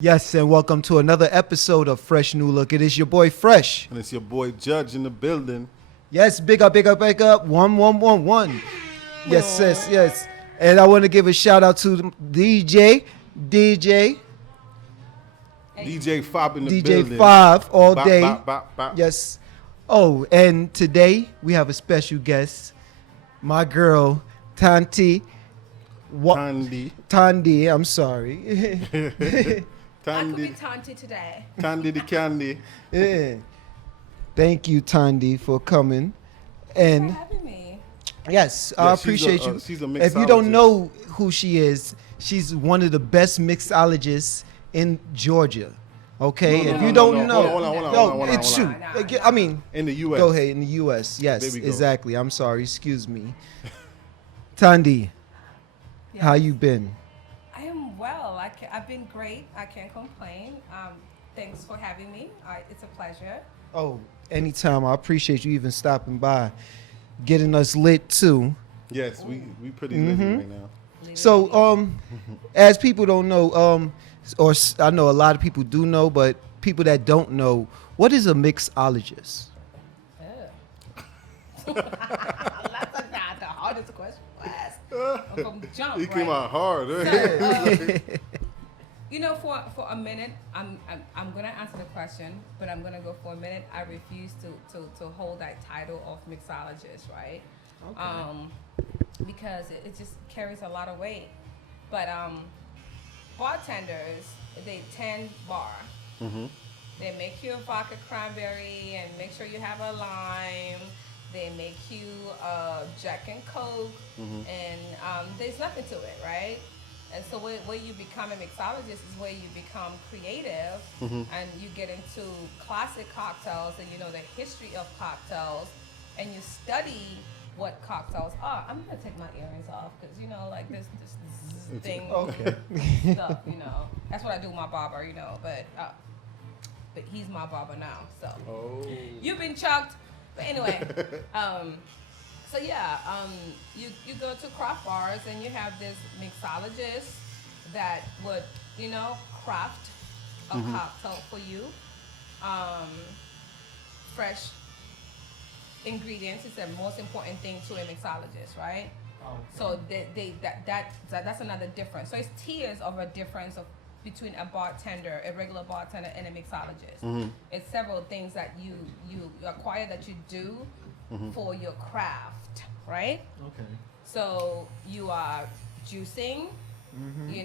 Yes, and welcome to another episode of Fresh New Look. It is your boy Fresh. And it's your boy Judge in the building. Yes, big up, 1111. Yes, yes, yes. And I want to give a shout out to DJ DJ5 in the building. DJ5 all Bop, day. bop, bop, bop. Yes. Oh, and today we have a special guest, my girl Thandi. Thandi, I'm sorry. I could be Thandi today. Thandi the candy. Yeah. Thank you, Thandi, for coming. Thanks for having me. Yes, Yeah, I appreciate you. She's a If you don't know who she is, she's one of the best mixologists in Georgia. Okay, No, if no, you no, don't no. know, Hold on, it's true. hold on. I mean, in the U.S. go ahead in the U.S. Yes, There we go. exactly. I'm sorry. Excuse me, Thandi. Yes. How you been? I am well. I've been great. I can't complain. Thanks for having me. It's a pleasure. Oh, anytime. I appreciate you even stopping by, getting us lit too. Yes, we pretty lit right now. So, as people don't know, I know a lot of people do know, but people that don't know, what is a mixologist? That's not the hardest question to ask from the jump. He right? came out hard. For a minute, I'm gonna answer the question, but I'm gonna go for a minute. I refuse to hold that title of mixologist, right? Okay. Because it just carries a lot of weight. But bartenders, they tend bar. Mm-hmm. They make you a vodka cranberry and make sure you have a lime. They make you a Jack and Coke, and there's nothing to it, right? And so where you become a mixologist is where you become creative, and you get into classic cocktails, and you know the history of cocktails, and you study what cocktails are. I'm gonna take my earrings off because like this thing, Okay. stuff. That's what I do with my barber, but he's my barber now, so you've been chucked. But anyway, you go to craft bars and you have this mixologist that would, craft a cocktail for you. Fresh ingredients is the most important thing to a mixologist, right? So that's another difference. So it's tiers of a difference between a bartender, a regular bartender, and a mixologist. It's several things that you acquire that you do for your craft, right? Okay. So you are juicing. You're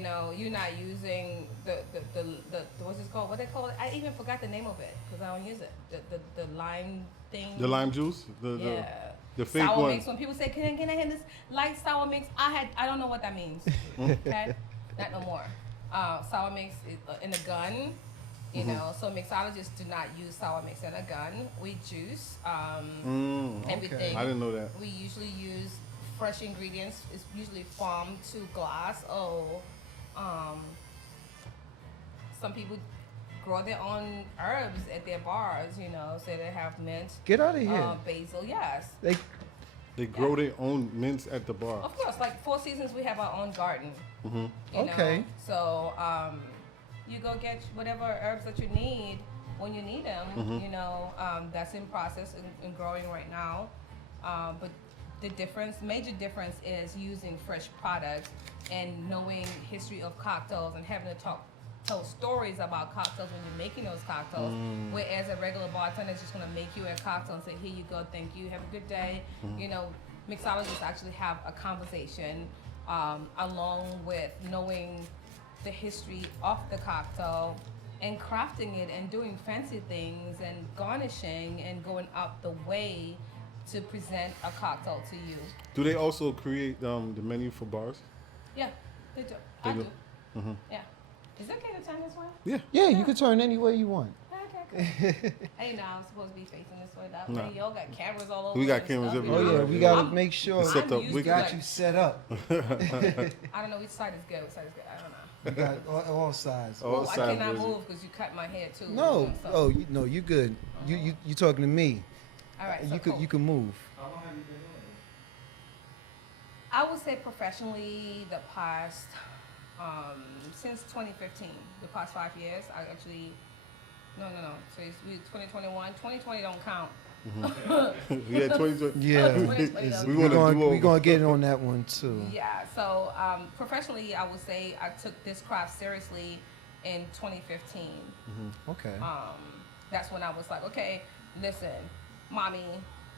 not using the what's it called? What they call it? I even forgot the name of it because I don't use it. The lime thing. The lime juice? The fake sour one. mix. When people say, can I have this light sour mix? I don't know what that means. Okay? Not no more. Sour mix is in a gun, so mixologists do not use sour mix in a gun. We juice everything. I didn't know that. We usually use fresh ingredients. It's usually farmed to glass. Some people grow their own herbs at their bars, so they have mint. Get out of here. Basil, yes. They grow their own mints at the bar. Of course, like Four Seasons, we have our own garden. Okay. So you go get whatever herbs that you need when you need them. That's in process and growing right now. But the major difference is using fresh products and knowing history of cocktails and having to tell stories about cocktails when you're making those cocktails. Whereas a regular bartender is just going to make you a cocktail and say, here you go, thank you, have a good day. Mixologists actually have a conversation along with knowing the history of the cocktail and crafting it and doing fancy things and garnishing and going up the way to present a cocktail to you. Do they also create the menu for bars? Yeah, they do. They I do. do. Yeah. Is it okay to turn this way? Yeah. Yeah, you can turn any way you want. Okay, cool. Hey, now I'm supposed to be facing this way, that way. Y'all got cameras all over. We got and cameras stuff, everywhere. Oh yeah, we gotta make sure Set up. used we to got like- you set up. I don't know which side is good. Which side is good. I don't know. We got all sides. All Well, I sides cannot version. move because you cut my hair too. No, So- oh you good. You talking to me? All right. So You can move. I would say professionally, the past since 2015, the past 5 years. I actually, no. So it's 2021. 2020 don't count. Yeah, 2020. Yeah, 2020 it's- don't We we're wanna gonna do we over. gonna get on that one too. Yeah. So professionally, I would say I took this craft seriously in 2015. Okay. That's when I was like, okay, listen, mommy,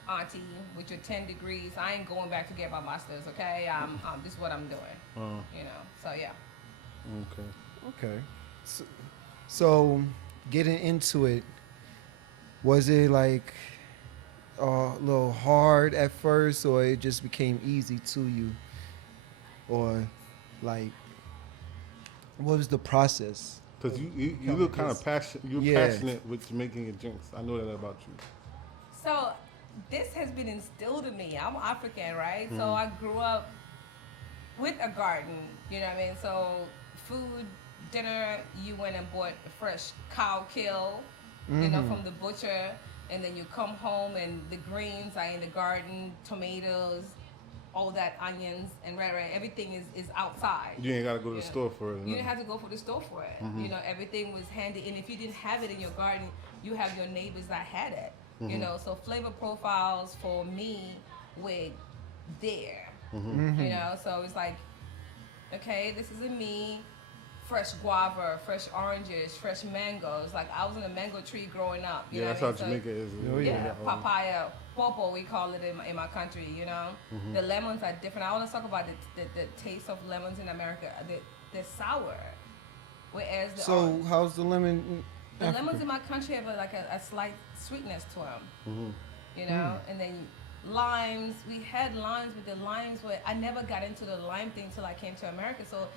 auntie, with your 10 degrees, I ain't going back to get my master's. Okay, this is what I'm doing. You know. So yeah. Okay. Okay. So getting into it, was it like a little hard at first, or it just became easy to you, or like what was the process? Because you look kind of passionate. You're Yeah. passionate with making your drinks. I know that about you. So this has been instilled in me. I'm African, right? So I grew up with a garden, you know what I mean? So food, dinner, you went and bought fresh cow kill, you know, from the butcher, and then you come home and the greens are in the garden, tomatoes, all that, onions, and right, everything is outside. You ain't got to go to the Yeah. store for it. You didn't have to go for the store for it. You know, everything was handy. And if you didn't have it in your garden, you have your neighbors that had it. You know, so flavor profiles for me were there. You know, so it's like, okay, this is in me. Fresh guava, fresh oranges, fresh mangoes. Like I was in a mango tree growing up. You Yeah, know that's what how I mean? So, Jamaica is. Oh, yeah. yeah, papaya, popo, we call it in my country, you know. The lemons are different. I want to talk about the taste of lemons in America. They're sour, whereas the How's the lemon? In lemons Africa? in my country have a slight sweetness to them, you know. And then limes, we had limes, but the limes were, I never got into the lime thing till I came to America. So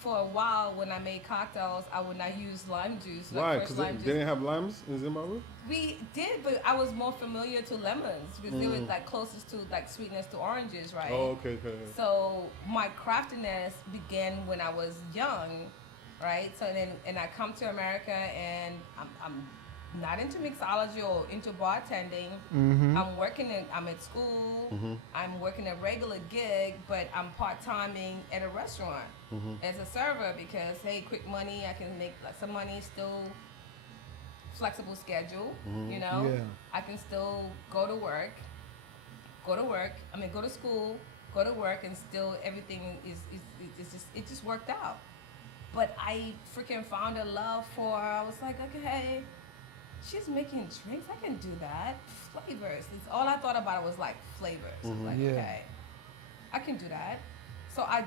for a while, when I made cocktails, I would not use lime juice. like Why? fresh Because lime they juice. didn't have limes in Zimbabwe? We did, but I was more familiar to lemons because they were like closest to like sweetness to oranges, right? Oh, okay. So my craftiness began when I was young, right? So then, and I come to America and I'm not into mixology or into bartending. I'm I'm at school. I'm working a regular gig, but I'm part-timing at a restaurant as a server because, hey, quick money, I can make like some money, still flexible schedule, you know? Yeah. I can still go to work, go to school, go to work, and still everything is just, it just worked out. But I freaking found a love for, I was like, okay, she's making drinks, I can do that. Flavors, it's all I thought about was like flavors. Like, Yeah. okay, I can do that. So I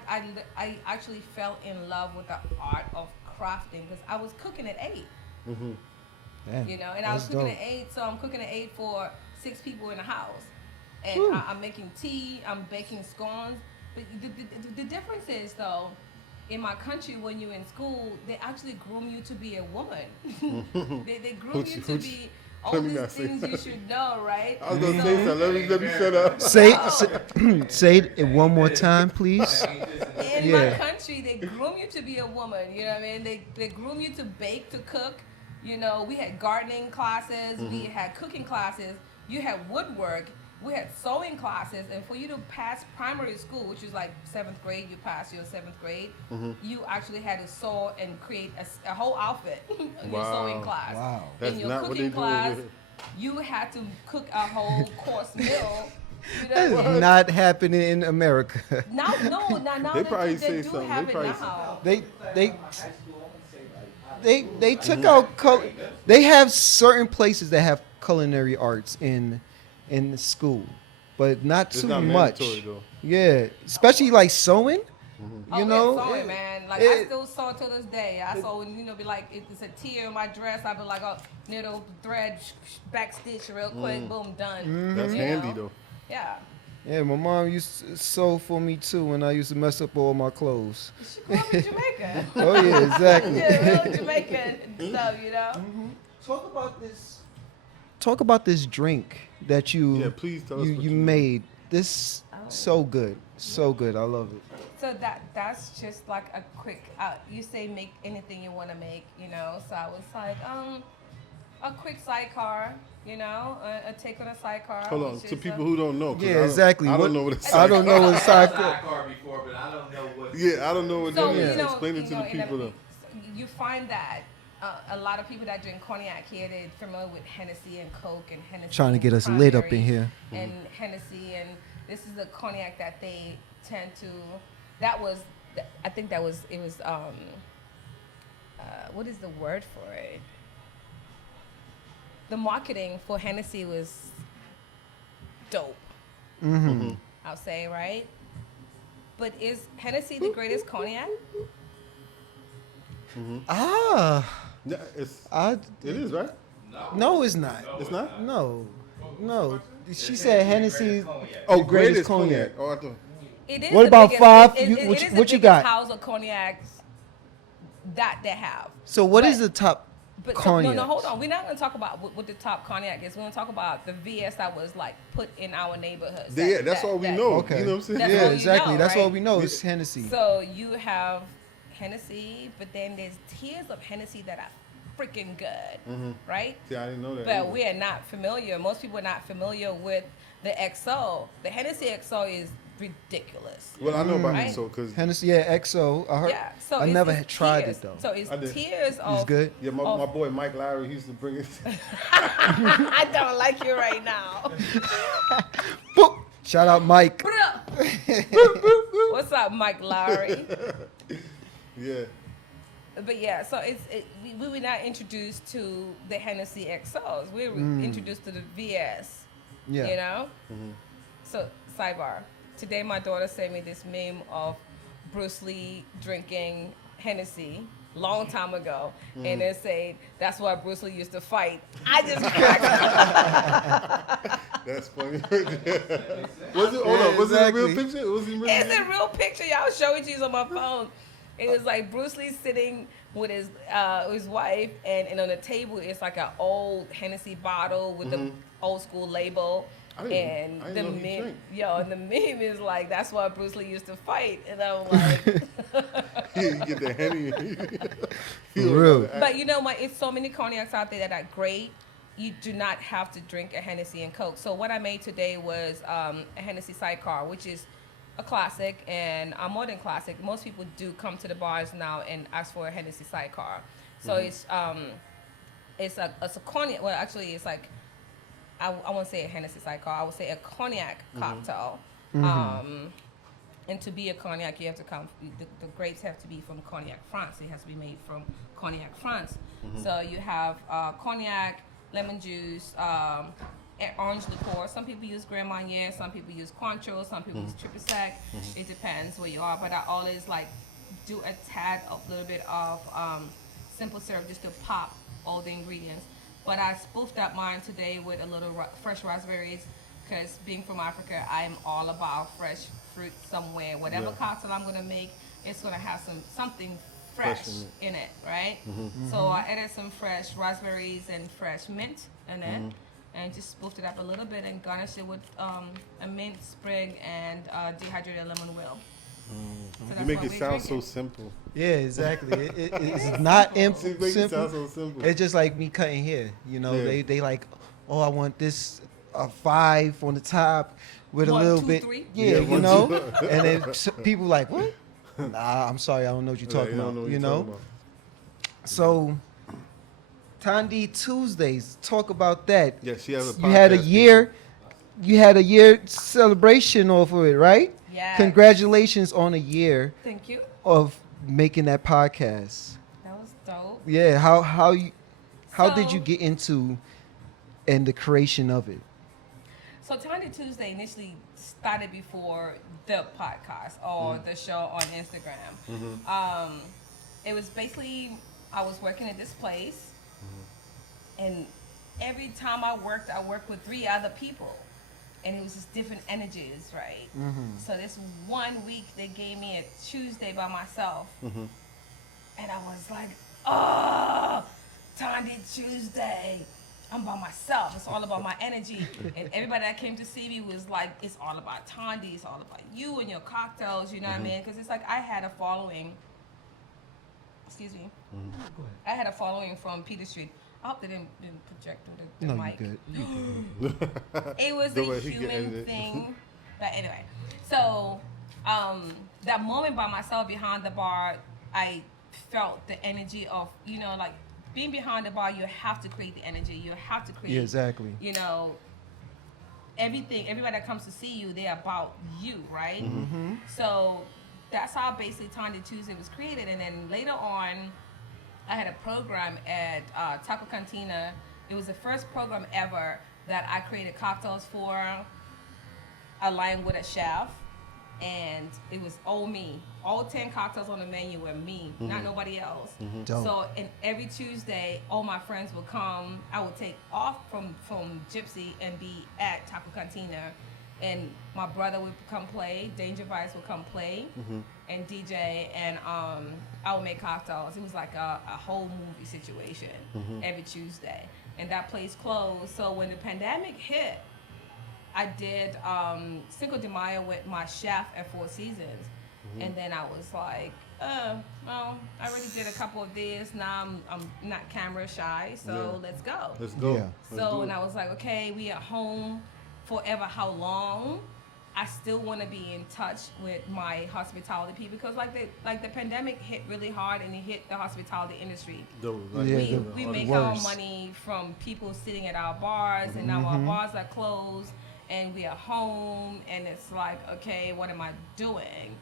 actually fell in love with the art of crafting because I was cooking at 8. Damn, You know, and I was that's cooking dope. at 8, so I'm cooking at 8 for 6 people in the house. And I'm making tea, I'm baking scones. But the difference is, though, in my country, when you're in school, they actually groom you to be a woman. they groom you to be all Let me these not say things you should know, right? I was going to say something. Let me shut up. Say it one more time, please. In my Yeah. country, they groom you to be a woman. You know what I mean? They groom you to bake, to cook. You know, we had gardening classes, we had cooking classes, you had woodwork, we had sewing classes, and for you to pass primary school, which is like 7th grade, you pass your 7th grade, you actually had to sew and create a whole outfit in your sewing class. Wow. That's in your not what cooking they do over class, here. you had to cook a whole course meal. You That know, is not happening in America. now They probably they say do something. have They it probably now. They took out they have certain places that have culinary arts in school, but not It's too not much. mandatory, though. Yeah, especially like sewing. Oh, You know, yeah, sewing, man. Like I still sew to this day. I sew, you know, be like, it's a tear in my dress. I be like, oh, needle, thread, back stitch real quick, boom, done. That's You handy, know? though. Yeah. Yeah, my mom used to sew for me too when I used to mess up all my clothes. She grew up in Jamaica. Oh yeah, exactly. Yeah, real Jamaican stuff, you know? Talk about this drink that Yeah, please tell us what you you made. This so good, so good. I love it. So that's just like a quick, you say make anything you want to make, you know? So I was like, A quick sidecar, a take on a sidecar. Hold on, which to is people who don't know. 'Cause Yeah, exactly. I What- don't know what a I sidecar. don't know what I've sidecar. sidecar before, but I don't know what. Yeah, I don't know what So, that is. Yeah. Explain it to the people though. you find that a lot of people that drink cognac here, they're familiar with Hennessy and Coke and Hennessy. Trying to and get us lit up in cranberry here. And Hennessy, and this is the cognac that they tend to. That was, I think that was, it was, what is the word for it? The marketing for Hennessy was dope. Mm-hmm. I'll say, right? But is Hennessy the greatest cognac? Ah, Yeah, it's I, it is right. no, it's not. It's not. No. She said Hennessy. Oh, greatest greatest cognac. cognac. Oh, I thought. It is What the about biggest, five? It, You- it, what it you- is what the you biggest got? house of cognacs that they have. So what But- is the top But cognac? no, hold on. We're not going to talk about what the top cognac is. We're going to talk about the VS that was like put in our neighborhoods. Yeah, that's all we know. Okay. You know what I'm saying? That's Yeah, all you exactly. know, That's right? all we know. It's Hennessy. So you have Hennessy, but then there's tiers of Hennessy that are freaking good, right? Yeah, I didn't know that. But either. we are not familiar. Most people are not familiar with the XO. The Hennessy XO is ridiculous. Well, I know about Right? it, so because Hennessy, yeah, XO. I heard. Yeah, so I it's, never it's had tried tiers. it though. So it's I did. tiers of. It's good. yeah, my boy Mike Lowry, he used to bring it. I don't like you right now. Boop. Shout out Mike. What's up, Mike Lowry? Yeah. But yeah, so we were not introduced to the Hennessy XOs. We were introduced to the VS. Yeah. You know. So sidebar. Today my daughter sent me this meme of Bruce Lee drinking Hennessy long time ago, and it said that's why Bruce Lee used to fight. I just cracked up. That's funny. Was it? Hold Yeah, on. Was it a real exactly. picture? Was he really? It's a real picture. Y'all show it to you on my phone. It was like Bruce Lee sitting with his wife, and on the table it's like an old Hennessy bottle with the old school label. I and didn't the know he meme, drank. and the meme is like that's why Bruce Lee used to fight, and I'm like, You get the Henny. For real. but you know what? It's so many cognacs out there that are great. You do not have to drink a Hennessy and Coke. So what I made today was a Hennessy Sidecar, which is a classic and a more than classic. Most people do come to the bars now and ask for a Hennessy Sidecar. So it's a cognac. Well, actually, it's like I won't say a Hennessy Sidecar. I would say a cognac cocktail. And to be a cognac, you have to come. The grapes have to be from Cognac, France. It has to be made from Cognac, France. So you have cognac, lemon juice, and orange liqueur. Some people use Grand Marnier, some people use Cointreau, some people use Triple Sec. It depends where you are. But I always like do a tad of little bit of simple syrup just to pop all the ingredients. But I spoofed up mine today with a little fresh raspberries because being from Africa, I'm all about fresh fruit somewhere. Whatever Yeah. cocktail I'm gonna make, it's gonna have something fresh Fresh in it, right? So I added some fresh raspberries and fresh mint in it, and just spoofed it up a little bit and garnished it with a mint sprig and dehydrated lemon wheel. So You that's make what it we sound drink so it. simple. Yeah, exactly. It's not You make it sound simple. so simple. It's just like me cutting hair. You know, Yeah. they like, oh, I want this 5 on the top with One, a little 2, bit. 3? Yeah, Yeah, you 1, know. 2. And then people like, what? Nah, I'm sorry, I don't know what you're Yeah, talking don't about. know what You you're know. talking about. So, Thandi Tuesdays, talk about that. Yeah, she has a You had a podcast, year. You had a year celebration off of it, right? Yeah. Congratulations on a year Thank you. of making that podcast. That was dope. Yeah, how did So- you get into and the creation of it? So Thandi Tuesday initially started before the podcast or the show on Instagram. It was basically I was working at this place, and every time I worked with 3 other people, and it was just different energies, right? So this one week they gave me a Tuesday by myself, and I was like, oh, Thandi Tuesday. I'm by myself. It's all about my energy. And everybody that came to see me was like, it's all about Thandi. It's all about you and your cocktails, you know what I mean? Because it's like I had a following. Excuse me. I had a following from Peter Street. I hope they didn't project through the No, you mic. good. You good. It was Don't a worry, he can edit human it. thing. But anyway, so that moment by myself behind the bar, I felt the energy of, like being behind the bar, you have to create the energy. You have to create, Yeah, exactly. Everybody that comes to see you, they're about you, right? Mm-hmm. So that's how basically Thandi Tuesday was created. And then later on, I had a program at Taco Cantina. It was the first program ever that I created cocktails for, aligned with a chef, and it was all me. All 10 cocktails on the menu were me, not nobody else. Dope. So, and every Tuesday, all my friends would come. I would take off from Gypsy and be at Taco Cantina, and my brother would come play. Danger Vice would come play, and DJ, and I would make cocktails. It was like a whole movie situation every Tuesday, and that place closed. So when the pandemic hit, I did Cinco de Mayo with my chef at Four Seasons. And then I was like, well, I already did a couple of these. Now I'm not camera shy, so let's go. Let's go. Yeah. So, and I was like, okay, we at home forever. How long? I still want to be in touch with my hospitality people, because like the pandemic hit really hard, and it hit the hospitality industry. Yeah, We the make our worst. money from people sitting at our bars, and now our bars are closed, and we are home, and it's like, okay, what am I doing?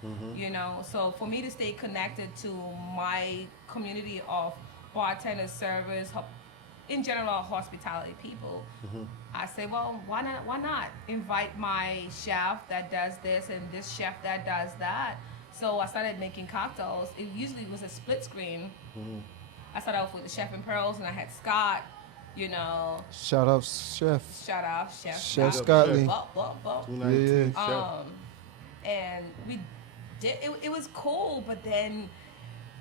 So for me to stay connected to my community of bartenders, servers, in general, hospitality people, I say, well, why not invite my chef that does this and this chef that does that? So I started making cocktails. It usually was a split screen. I started off with the Chef and Pearls, and I had Scott, Shout out, chef. shout out Chef Chef Scott. Scott Lee. Bop. 219 Yeah. chef. And we did, it was cool, but then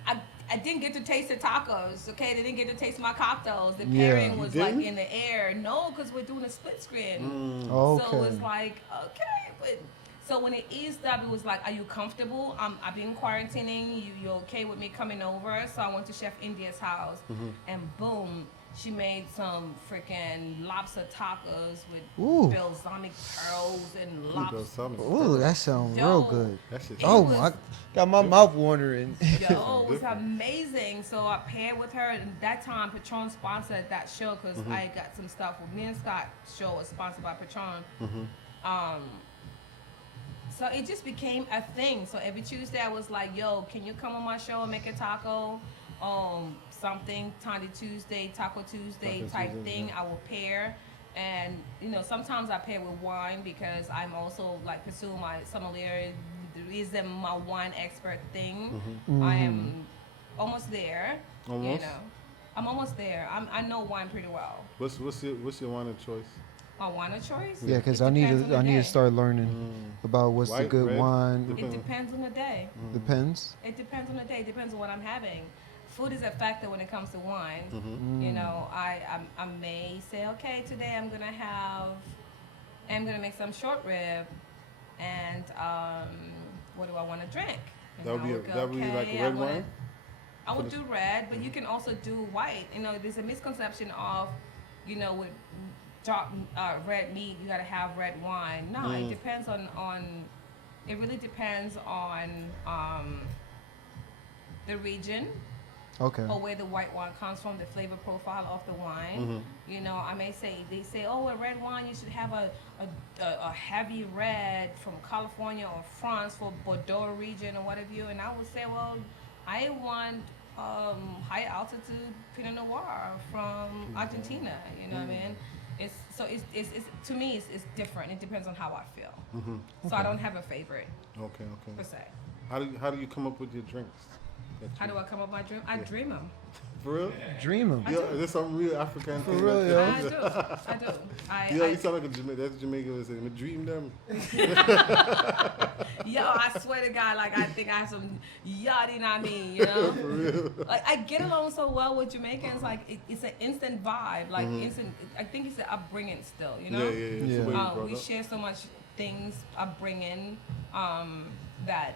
I didn't get to taste the tacos, okay? They didn't get to taste my cocktails. The Yeah. pairing was You like didn't? in the air. No, because we're doing a split screen. Okay. So it was like, okay, but so when it eased up, it was like, are you comfortable? I've been quarantining. You okay with me coming over? So I went to Chef India's house, and boom, she made some freaking lobster tacos with Ooh. balsamic pearls and lobster. Balsamic. Ooh, that sounds Yo. real good. That shit. It Oh was- my, got my mouth watering. Yo, it was amazing. So I paired with her, and that time Patron sponsored that show, because I got some stuff with me and Scott. Show was sponsored by Patron. So it just became a thing. So every Tuesday I was like, yo, can you come on my show and make a taco? Something, Thandi Tuesday, Taco Tuesday Taco type Tuesday, thing. yeah. I will pair. And, sometimes I pair with wine, because I'm also like pursuing my sommelier. The reason my wine expert thing. I am almost there. Almost? I'm almost there. I know wine pretty well. What's your wine of choice? My wine of choice? Yeah, because It I need depends on the to day. start learning about what's the White, good red? wine. It depends on the day. Depends. It depends on the day. It depends on what I'm having. Food is a factor when it comes to wine. I may say, okay, today I'm gonna make some short rib, and what do I want to drink? And That would I be would go, that would be like okay, a red wine. I would do red, but you can also do white. There's a misconception of, with dark red meat, you gotta have red wine. No, it depends on. It really depends on the region. Okay. Or where the white wine comes from, the flavor profile of the wine. I may say, they say, oh, a red wine, you should have a heavy red from California or France for Bordeaux region or whatever you. And I would say, well, I want high altitude Pinot Noir from Argentina. You know what I mean? It's to me it's different. It depends on how I feel. So I don't have a favorite Okay. per se. How do you come up with your drinks? How do I come up with my dream? I dream them. For real? Dream 'em. Yeah, is this some real African For thing? real, like yo. that? I do. Yeah, you sound like a Jamaican. That's Jamaican would say, dream them. Yo, I swear to God, like I think I have some yachty, I mean, For real. Like I get along so well with Jamaicans, like it's an instant vibe, like instant. I think it's the upbringing still, Yeah. It's the way you brought we up. share so much things, upbringing, that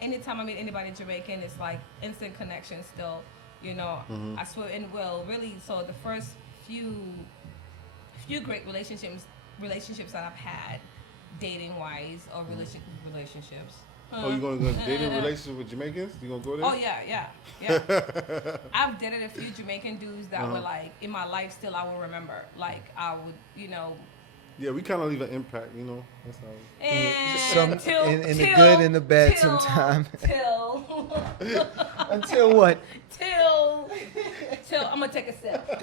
anytime I meet anybody Jamaican, it's like instant connection still. You know, I swear and will really. So the first few great relationships that I've had, dating wise or relationships. Oh, you gonna go dating relationship with Jamaicans? You gonna go there? Oh yeah. I've dated a few Jamaican dudes that were like in my life. Still, I will remember. Like I would, Yeah, we kind of leave an impact, you know. That's how. And in the good and the bad sometimes. Until what? Till I'm gonna take a sip.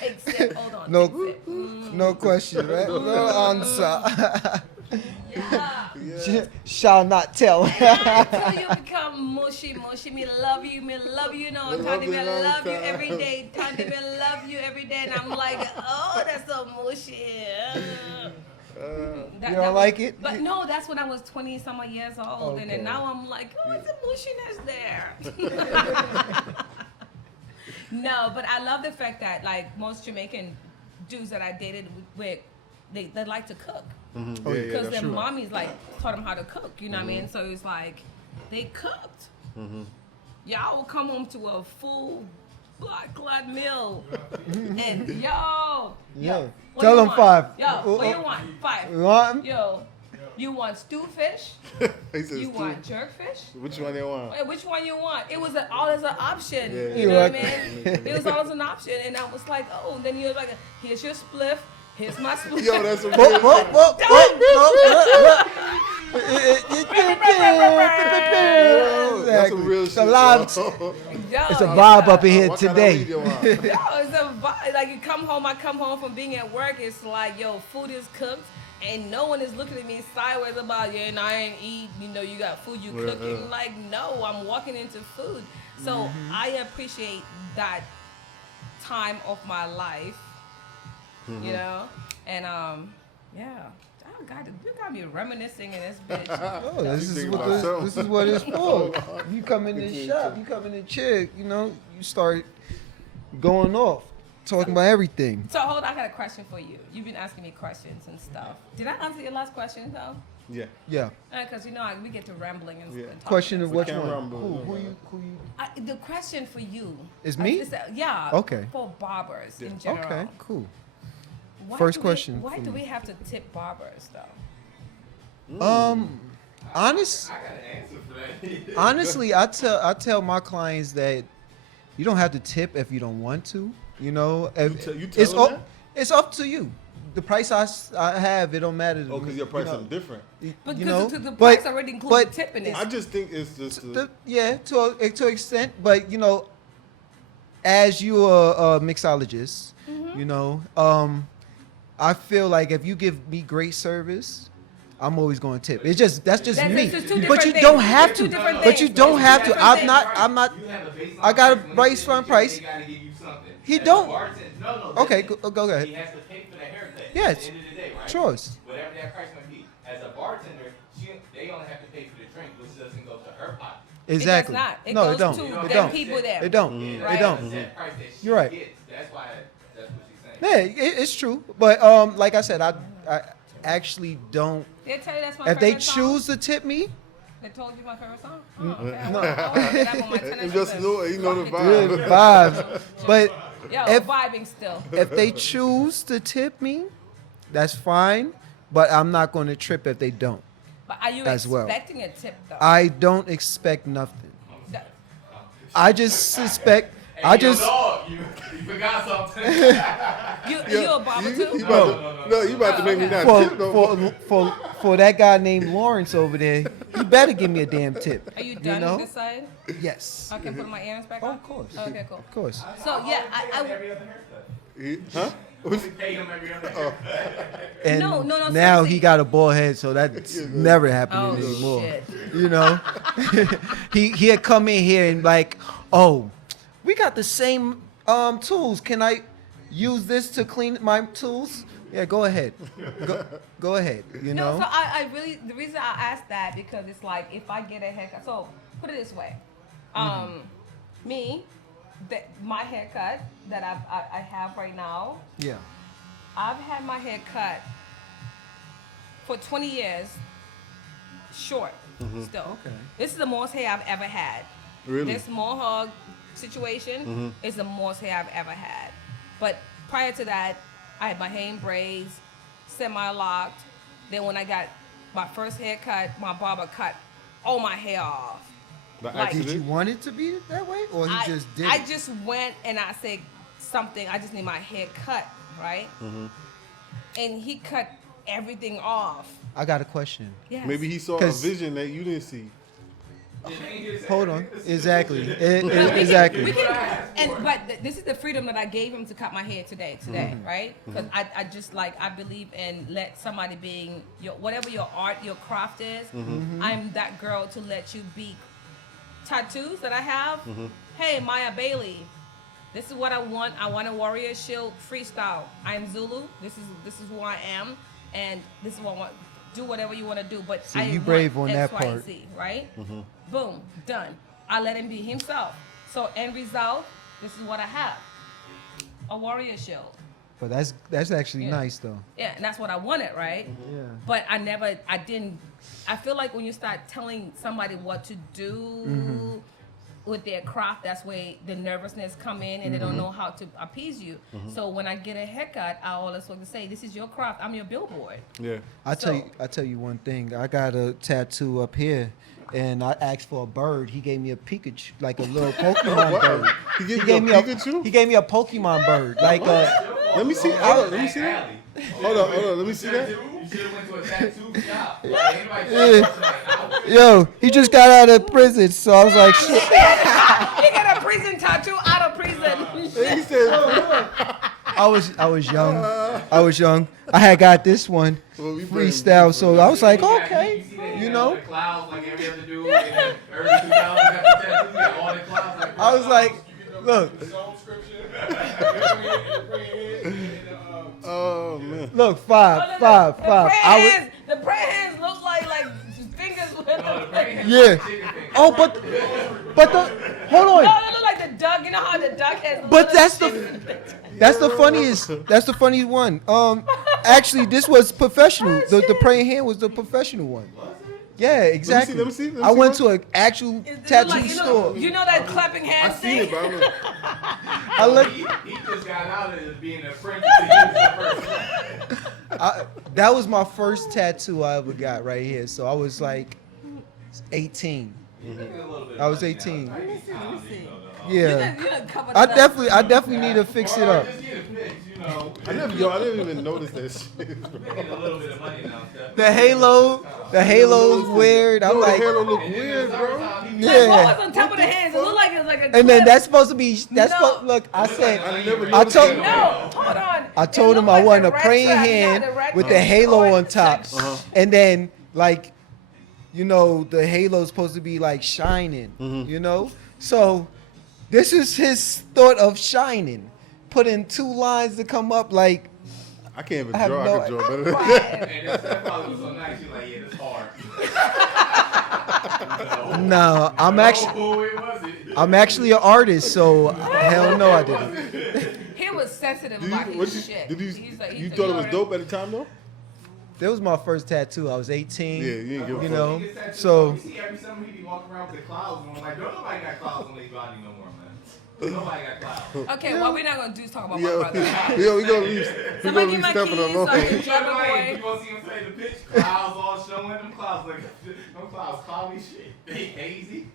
Take a sip. Hold on. No, take a sip. no question, right? No answer. Yeah. Shall not tell. Until you become mushy. Me love you, you know. Thandi, me love you every day. Thandi, me love you every day. And I'm like, oh, that's so mushy. You don't like it? But no, that's when I was 20 some odd years old. Okay. And then now I'm like, oh, it's a mushiness there. No, but I love the fact that like most Jamaican dudes that I dated with, they like to cook. Mm-hmm. Because their mommies like taught them how to cook, you know what I mean? So it's like they cooked. Y'all will come home to a full black clad meal. And yo, Yeah. what Tell you them want? 5. Yo, what you want? 5. You want 'em? Yo, you want stew fish? He said You stew. want jerk fish? Which one they want? Wait, which one you want? It was all as an option. Yeah. You know what I mean? It was all as an option, and I was like, oh. And then you're like, here's your spliff. Here's my spliff. Yo, that's a Whoa, whoa, whoa, That's some real shit. Yo, Yo, it's a vibe up in here What kind of today. weed you want? Yo, it's a vibe. Like you come home, I come home from being at work. It's like, yo, food is cooked, and no one is looking at me sideways about, yeah, and I ain't eat. You know, you got food you cooking. Like, no, I'm walking into food. So I appreciate that time of my life. You know, and yeah. Oh God, you got me reminiscing in this bitch. Oh, this is what it's for. You come in this shop, you come in the chair, you know, you start going off, talking about everything. So hold on, I got a question for you. You've been asking me questions and stuff. Did I answer your last question though? Yeah. Yeah. Because we get to rambling and stuff. Question of We which can't one? rumble. Who you? The question for you Is me? Yeah. Okay. For barbers in general. Okay, cool. Why First do question Why for do me. we have to tip barbers though? Honest. I got an answer for that. Honestly, I tell my clients that you don't have to tip if you don't want to. You know, You tell them that? it's up to you. The price I have, it don't matter to Oh, me. because your price is different. But you know, the price already includes the tip in it. I just think it's just. to an extent, but you know, as you are a mixologist, you know, I feel like if you give me great service, I'm always going to tip. That's just me. It's two But you different don't things. have It's to. two different But you things. don't have to. Two I'm different not. You have a baseline I got a price. When price you on get price. They gotta give you something. He As a don't. bartender- No, Okay, listen. go ahead. He has to pay for the haircut. Yes. At the end of the day, right? Choice. Whatever that price may be. As a bartender, they only have to pay for the drink, which doesn't go to her pocket. Exactly. It does not. It No, goes it don't. to It the don't. people there. It don't. Right. It don't. It's that price that she You're right. gets. That's why. That's what she's saying. Yeah, it's true. But like I said, I actually don't. They tell you that's my If they favorite song? choose to tip me, They told you my favorite song? Oh, okay. No. I wanna put that on my tennis It's just list. you know the Fuck yeah, vibe. the vibes. But Yo, If- vibing still. if they choose to tip me, that's fine. But I'm not going to trip if they don't. But are you as well. expecting a tip though? I don't expect nothing. That- I just suspect. Hey, I yo, just. dog, you forgot something. You a barber too? You about to make me not For, tip no more. for that guy named Lawrence over there, he better give me a damn tip. Are you done know? with this side? Yes. I can put my earrings back Oh, on? of course. Okay, cool. Of course. So yeah, Every other haircut. Huh? We pay him every other haircut. And No, now seriously. he got a bald head, so that's never happening Oh anymore. shit. You know, he had come in here and like, oh, we got the same tools. Can I use this to clean my tools? Yeah, go ahead. Go ahead. You No, know. so I really, the reason I asked that because it's like if I get a haircut, so put it this way, my haircut that I have right now, Yeah. I've had my hair cut for 20 years, short still. Okay. This is the most hair I've ever had. Really? This mohawk situation is the most hair I've ever had. But prior to that, I had my hair in braids, semi-locked. Then when I got my first haircut, my barber cut all my hair off. By Like- Did you accident? want it to be that way, or he just did I it? just went and I said something. I just need my hair cut, right? And he cut everything off. I got a question. Yes. Maybe he saw a 'Cause- vision that you didn't see. Hold on. Exactly. Exactly. But this is the freedom that I gave him to cut my hair today, right? Because I just like, I believe in let somebody being whatever your art, your craft is. I'm that girl to let you be. Tattoos that I have. Hey, Maya Bailey, this is what I want. I want a warrior shield freestyle. I am Zulu. This is who I am, and this is what I want. Do whatever you want to do, but So I you want brave on X, that Y, and part. Z, right? Boom, done. I let him be himself. So end result, this is what I have. A warrior shield. But that's actually Yeah. nice though. Yeah, and that's what I wanted, right? Yeah. But I didn't. I feel like when you start telling somebody what to do with their craft, that's where the nervousness come in, and they don't know how to appease you. So when I get a haircut, I always like to say, "This is your craft. I'm your billboard." Yeah. I So- tell you one thing. I got a tattoo up here, and I asked for a bird. He gave me a Pikachu, like a little Pokemon What? bird. He gave you a Pikachu? He gave me a Pokemon bird, like Let me see. Hold on, let me see that. Hold on. Let me see that. You should have went to a tattoo shop. Like, anybody Yeah. like, Yo, he just got out of prison, so I was like, shit. He got a prison tattoo out of prison. He said, I was young. I had got this one Well, we blame freestyle, so I was like, you okay, see that, you got know. the clouds like every other dude. And then early 2000s got the tattoo. You got all the clouds like. I was like, look, oh man. look, five. I The prayer hands look like fingers. No, the brain has Yeah. chicken fingers. Oh, but the hold No, on. they look like the duck. You know how the duck has. But little that's the funniest. That's the funny one. Actually, this was professional. The praying hand was the professional one. Yeah, exactly. let me see I went one. to an actual It look tattoo like, store. You know that clapping I hands seen it, thing? but I'm like, I looked. He just got out of being an apprentice. He was the first. That was my first tattoo I ever got right here. So I was like 18. I was 18. Yeah. You done covered I it up. definitely need to fix it up. Just get it fixed, you know. I didn't even notice that shit. Bro. Making a little bit of money now, Steph. The halo's weird. I'm No, the like, hair don't look And then weird, the bro. summertime, he- Like, what yeah. was on top of the hands? It looked like it was like a And then clip. that's supposed to be. That's No. supposed. Look, I said. I never I noticed told. that. No, hold on. I It told him looked I like wanted the a red praying trap. Yeah, hand the red with trap. the halo on top, Uh-huh. and then like, you know, the halo's supposed to be like shining. You know, so this is his thought of shining. Put in 2 lines to come up like. I can't even I have draw. no- I can draw better than Right. that. And then stepfather was so nice, he was like, yeah, this hard. No, I'm actually. Oh, it wasn't. I'm actually an artist, so hell no, I didn't. He was sensitive Did about you, his what shit. did you, He's like, you thought it was dope at the time, though? That was my first tattoo. I was 18. Yeah, you ain't give a You fuck. know, He gets tattoos, so you see every summer he be walking around with the clouds on. I'm like, don't nobody got clouds on their body no more, man. Nobody got clouds. Okay, what we're not gonna do is talk about my Yo, brother. we gonna leave Somebody give my Stephen keys alone. so I can You drive gonna away. see him say the pitch, clouds all showing, them clouds like, them clouds cloudy shit. They hazy.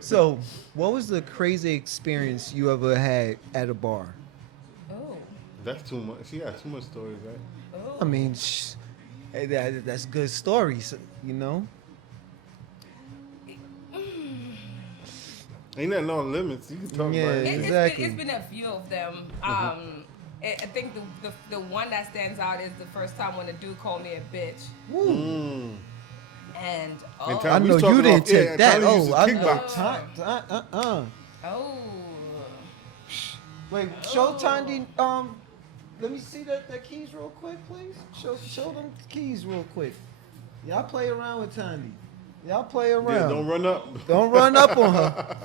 So, what was the crazy experience you ever had at a bar? Oh, That's too much. She got too much stories, right? oh. I mean, hey, that's good stories, you know. Ain't nothing on limits. You can talk Yeah. about it. Exactly. It's been a few of them. I think the one that stands out is the first time when the dude called me a bitch. Woo. Mm. And And oh, Tom- I we know was you talking didn't off air, take that. Tommy used Oh, to I kickbox. know. oh, Wait, show Thandi. Let me see the keys real quick, please. Show them keys real quick. Y'all play around with Thandi. Y'all play around. Yeah, don't run up. Don't run up on her.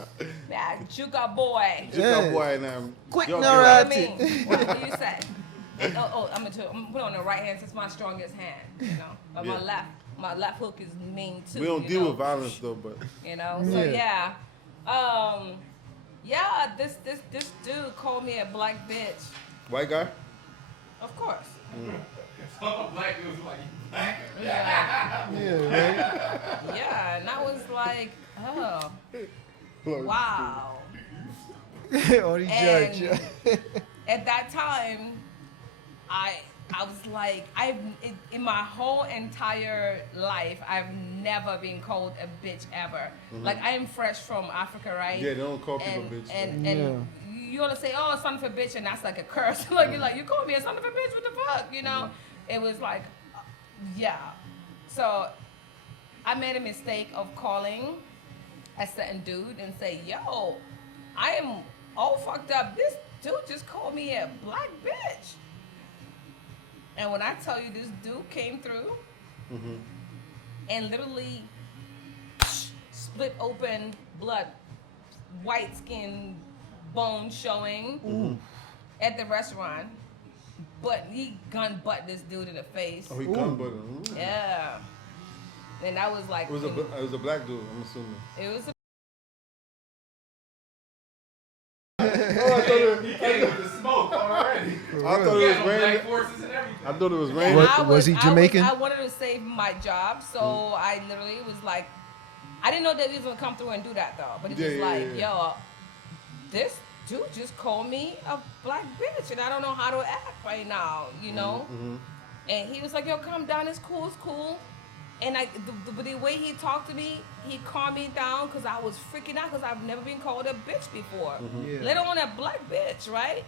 yeah, Juka boy. Just Yeah. that boy now. Quick, Y'all no, get What out. do you mean? What do you say? I'm gonna put it on the right hand since it's my strongest hand. You know, but Yeah. my left hook is mean too. We don't you deal know? with violence though, but You know, so yeah. Yeah, this dude called me a black bitch. White guy? Of course. Some black dudes like, black. Yeah. Yeah, right. Yeah, and I was like, oh, wow. Only And judge. at that time, I was like, in my whole entire life, I've never been called a bitch ever. Like, I am fresh from Africa, right? Yeah, they don't call people and, bitch. And, Yeah. and you want to say, oh, son of a bitch, and that's like a curse. Like, you're like, you called me a son of a bitch, what the fuck, you know? It was like, yeah. So I made a mistake of calling a certain dude and say, yo, I am all fucked up. This dude just called me a black bitch. And when I tell you this dude came through and literally split open blood, white skin, bone showing at the restaurant, but he gun butt this dude in the face. Oh, he gun button. Yeah. And that was like, It was a black dude, I'm assuming. it was a He came with the smoke already. I thought He it had was no black raining. forces and everything. I thought it was And raining. Was he Jamaican? I wanted to save my job, so I literally was like, I didn't know that he was gonna come through and do that though. But it's just like, yo, this dude just called me a black bitch, and I don't know how to act right now, you know. And he was like, yo, calm down, it's cool. And the way he talked to me, he calmed me down because I was freaking out because I've never been called a bitch before, Yeah. let alone a black bitch, right?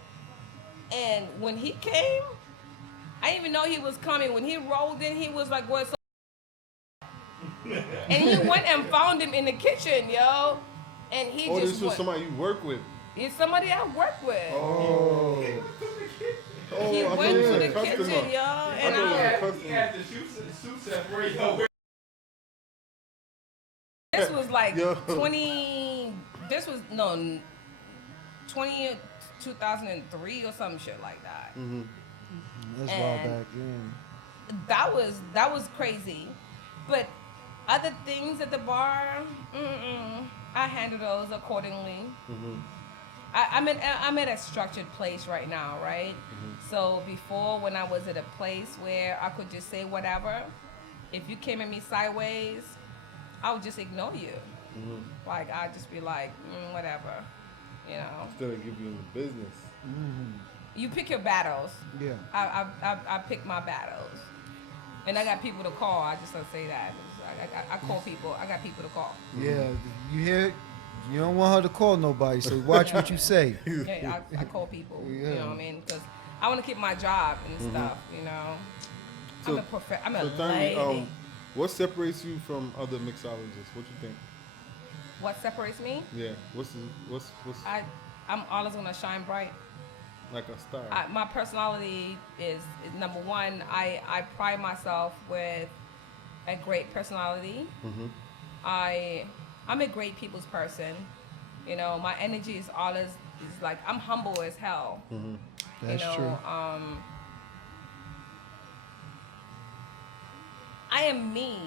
And when he came, I didn't even know he was coming. When he rolled in, he was like, "What's up?" And he went and found him in the kitchen, yo. And he Oh, just this was somebody you work with. it's somebody I work with. Oh. He I thought went it was to a the customer. kitchen, yo, I and thought it was a He had the suit set where this was like Yo. 20. This was 2003 or some shit like that. That's a while And- back. Yeah. That was crazy, but other things at the bar, I handle those accordingly. I'm at a structured place right now, right? So before, when I was at a place where I could just say whatever, if you came at me sideways, I would just ignore you. Like, I'd just be like, whatever, you know. Instead of give you in the business. You pick your battles. Yeah. I pick my battles, and I got people to call. I just don't say that. I call people. I got people to call. Yeah. You hear it? You don't want her to call nobody, so watch what you say. Yeah, I call people. You Yeah. know what I mean? Because I want to keep my job and stuff. You know, So- I'm a So tell lady. me, what separates you from other mixologists? What you think? What separates me? Yeah. What's I'm always gonna shine bright. like a star? My personality is number one. I pride myself with a great personality. I'm a great people's person. You know, my energy is always is like I'm humble as hell. That's you know, true. I am me,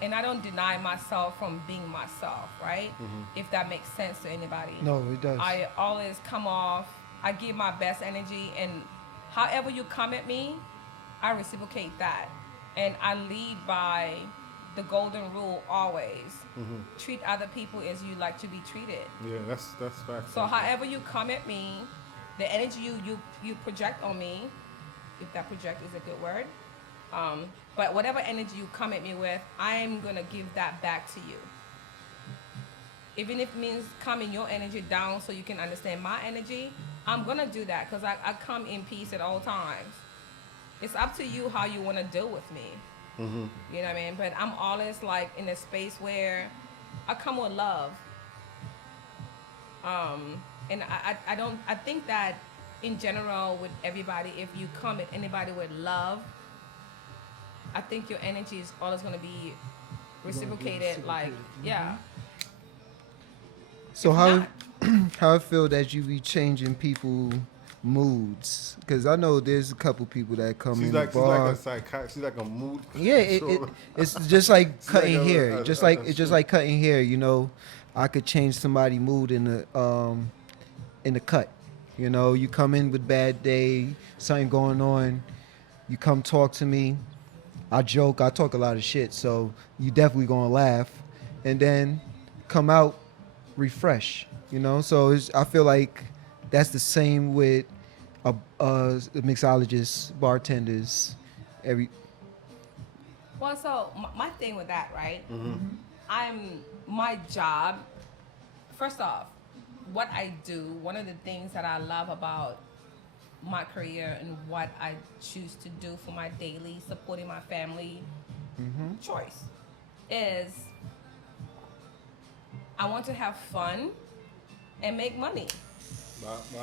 and I don't deny myself from being myself, right? If that makes sense to anybody. No, it does. I always come off, I give my best energy, and however you come at me, I reciprocate that. And I lead by the golden rule always. Treat other people as you like to be treated. Yeah, that's facts. So however you come at me, the energy you project on me, if that project is a good word, but whatever energy you come at me with, I'm gonna give that back to you. Even if it means calming your energy down so you can understand my energy, I'm gonna do that because I come in peace at all times. It's up to you how you want to deal with me. You know what I mean? But I'm always like in a space where I come with love. And I think that in general with everybody, if you come at anybody with love, I think your energy is always going to be reciprocated. Like, yeah. So If how not- how I feel that you be changing people moods? Because I know there's a couple people that come She's in like the bar. she's like a mood. Yeah, it's just like She's like cutting hair. a It's just suit. like cutting hair. You know, I could change somebody's mood in in the cut. You know, you come in with bad day, something going on, you come talk to me. I joke, I talk a lot of shit, so you definitely gonna laugh, and then come out refresh. You know, so I feel like that's the same with mixologists, bartenders, every. Well, so my thing with that, right? I'm my job. First off, what I do, one of the things that I love about my career and what I choose to do for my daily supporting my family choice is I want to have fun and make money.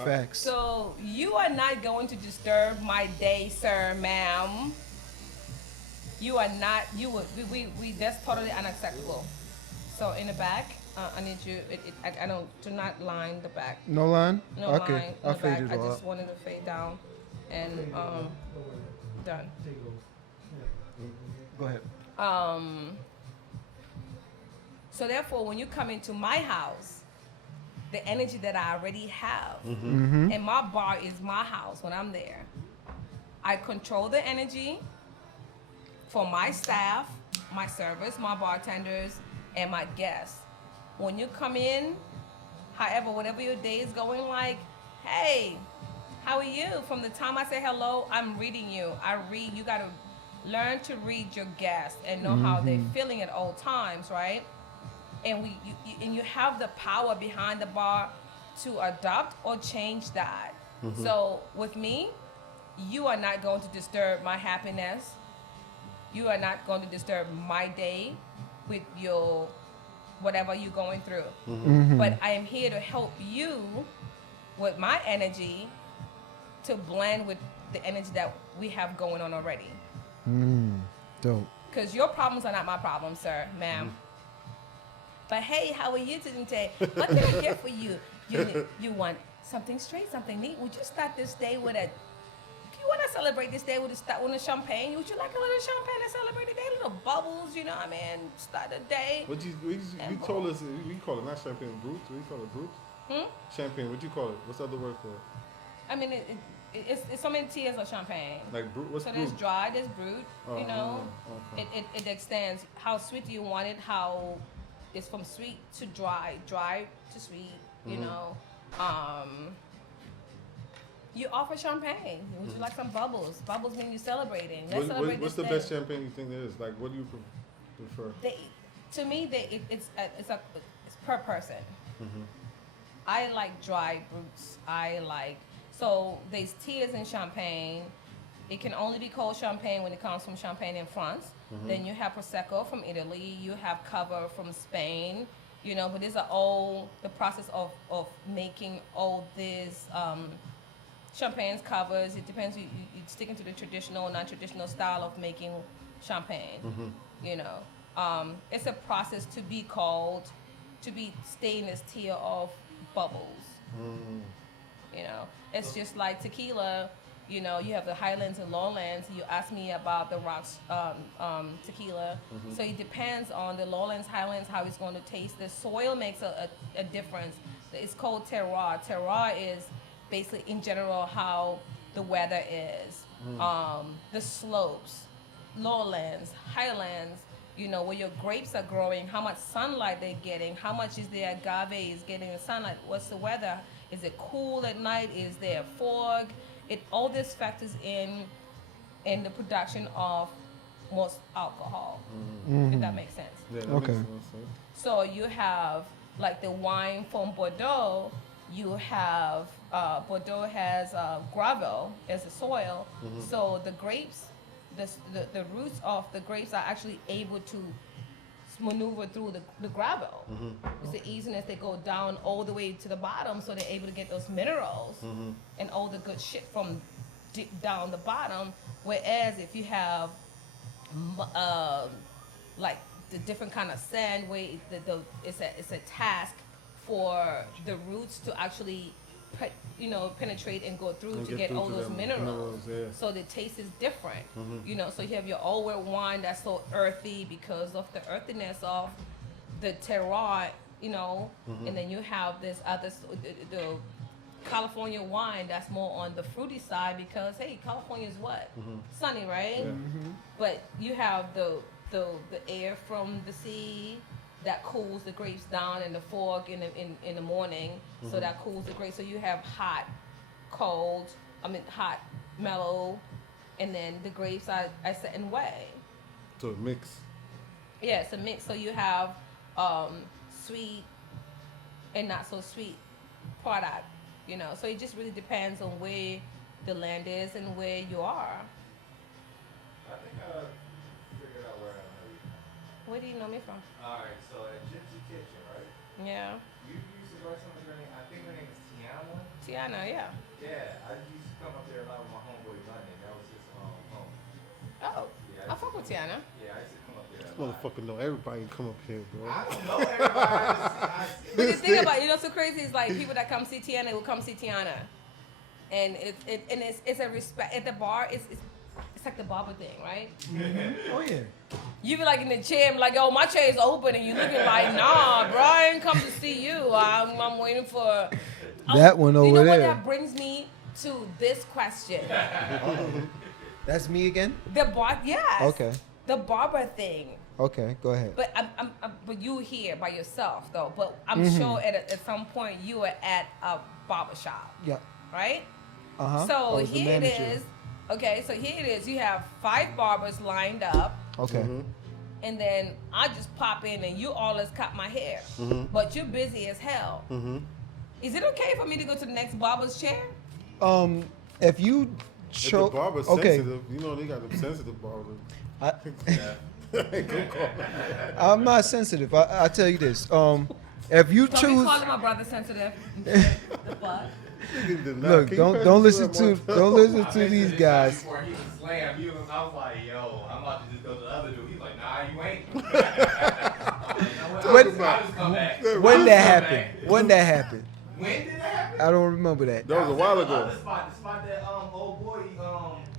Facts. So you are not going to disturb my day, sir, ma'am. You are not. You would. We. That's totally unacceptable. So in the back, I need you. I don't. Do not line the back. No line? No Okay, line in I'll the fade back. it I all just up. wanted to fade down, and done. Go ahead. So therefore, when you come into my house, the energy that I already have, and my bar is my house when I'm there. I control the energy for my staff, my servers, my bartenders, and my guests. When you come in, however, whatever your day is going like, hey, how are you? From the time I say hello, I'm reading you. You gotta learn to read your guests and know how they're feeling at all times, right? And you have the power behind the bar to adopt or change that. So with me, you are not going to disturb my happiness. You are not going to disturb my day with your whatever you're going through. But I am here to help you with my energy to blend with the energy that we have going on already. Dope. Because your problems are not my problems, sir, ma'am. But hey, how are you today? What can I get for you? You want something straight, something neat? Would you start this day with a... You want to celebrate this day with a champagne? Would you like a little champagne to celebrate the day? Little bubbles, you know what I mean? Start the day. What you told us, we call it not champagne, brut. What do you call it, brut? Champagne, what do you call it? What's the other word for it? I mean, it's so many tiers of champagne. Like brut, what's So brut? there's dry, there's brut, you know. Okay. It extends. How sweet do you want it? How it's from sweet to dry to sweet, you know. You offer champagne. Would you like some bubbles? Bubbles mean you're celebrating. Let's celebrate What's the this day. best champagne you think there is? Like, what do you prefer? To me, it's per person. I like dry brutes. So there's tiers in champagne. It can only be called champagne when it comes from Champagne in France. Then you have Prosecco from Italy. You have Cava from Spain. You know, but these are all the process of making all these champagnes, covers. It depends. You sticking to the traditional, non-traditional style of making champagne. You know, it's a process to stay in this tier of bubbles. You know, it's just like tequila. You know, you have the highlands and lowlands. You asked me about the rocks tequila. So it depends on the lowlands, highlands, how it's going to taste. The soil makes a difference. It's called terroir. Terroir is basically in general how the weather is. The slopes, lowlands, highlands, you know, where your grapes are growing, how much sunlight they're getting, how much is the agave is getting the sunlight, what's the weather, is it cool at night, is there fog, all this factors in the production of most alcohol, if that makes sense. Yeah, that Okay. makes sense. So you have like the wine from Bordeaux. You have Bordeaux has gravel as a soil. So the grapes, the roots of the grapes are actually able to maneuver through the gravel. It's the easiness. They go down all the way to the bottom, so they're able to get those minerals and all the good shit from deep down the bottom. Whereas if you have like the different kind of sand, where it's a task for the roots to actually penetrate and go through And to get through all to those them minerals. yeah. So the taste is different. You know, so you have your old world wine that's so earthy because of the earthiness of the terroir, you know, and then you have this other the California wine that's more on the fruity side because hey, California is what? Sunny, right? Yeah. But you have the air from the sea that cools the grapes down in the fog in the morning, so that cools the grapes. So you have hot, cold, hot, mellow, and then the grapes are a certain way. So it mix. Yeah, it's a mix. So you have sweet and not so sweet product, you know. So it just really depends on where the land is and where you are. I think I figured out where I know you from. Where do you know me from? Alright, so at Gypsy Kitchen, right? Yeah, You used to work something, her name, I think her name is Tiana. Tiana. Yeah. Yeah, I used to come up there a lot with my homeboy London. That was his home. Oh, Yeah, I fuck with Tiana. Yeah, I used to come up there a lot. Motherfucker know everybody can come up here, bro. I don't know everybody. But the thing about so crazy is like people that come see Tiana will come see Tiana, and it's a respect at the bar. It's like the barber thing, right? Oh yeah. You be like in the chair, and be like, "Yo, my chair is open," and you looking like, "Nah, bro, I ain't come to see you. I'm waiting for That one You over know what? there. That brings me to this question. That's me again? The bar, yes. Okay. The barber thing. Okay, go ahead. But but you here by yourself though. But I'm sure at some point you were at a barber shop, Yeah. right? Uh-huh. So I was the here it manager. is. Okay, so here it is. You have 5 barbers lined up, Okay. and then I just pop in and you always cut my hair. But you're busy as hell. Is it okay for me to go to the next barber's chair? If you If show the barber's okay, sensitive, you know they got them sensitive barbers. I'm not sensitive. I tell you this. If you So we choose, calling my brother sensitive. The fuck? Nigga did not. look, Can you pass don't this listen up to one time? these guys. Before he was slammed, I was like, yo, I'm about to just go to the other dude. He's like, nah, you ain't. I'm like, you know what? When- I'll just come back. When I'll that just come happened? back. When that happened? When did that happen? I don't remember that. That was a while The ago. other spot, the spot that old boy,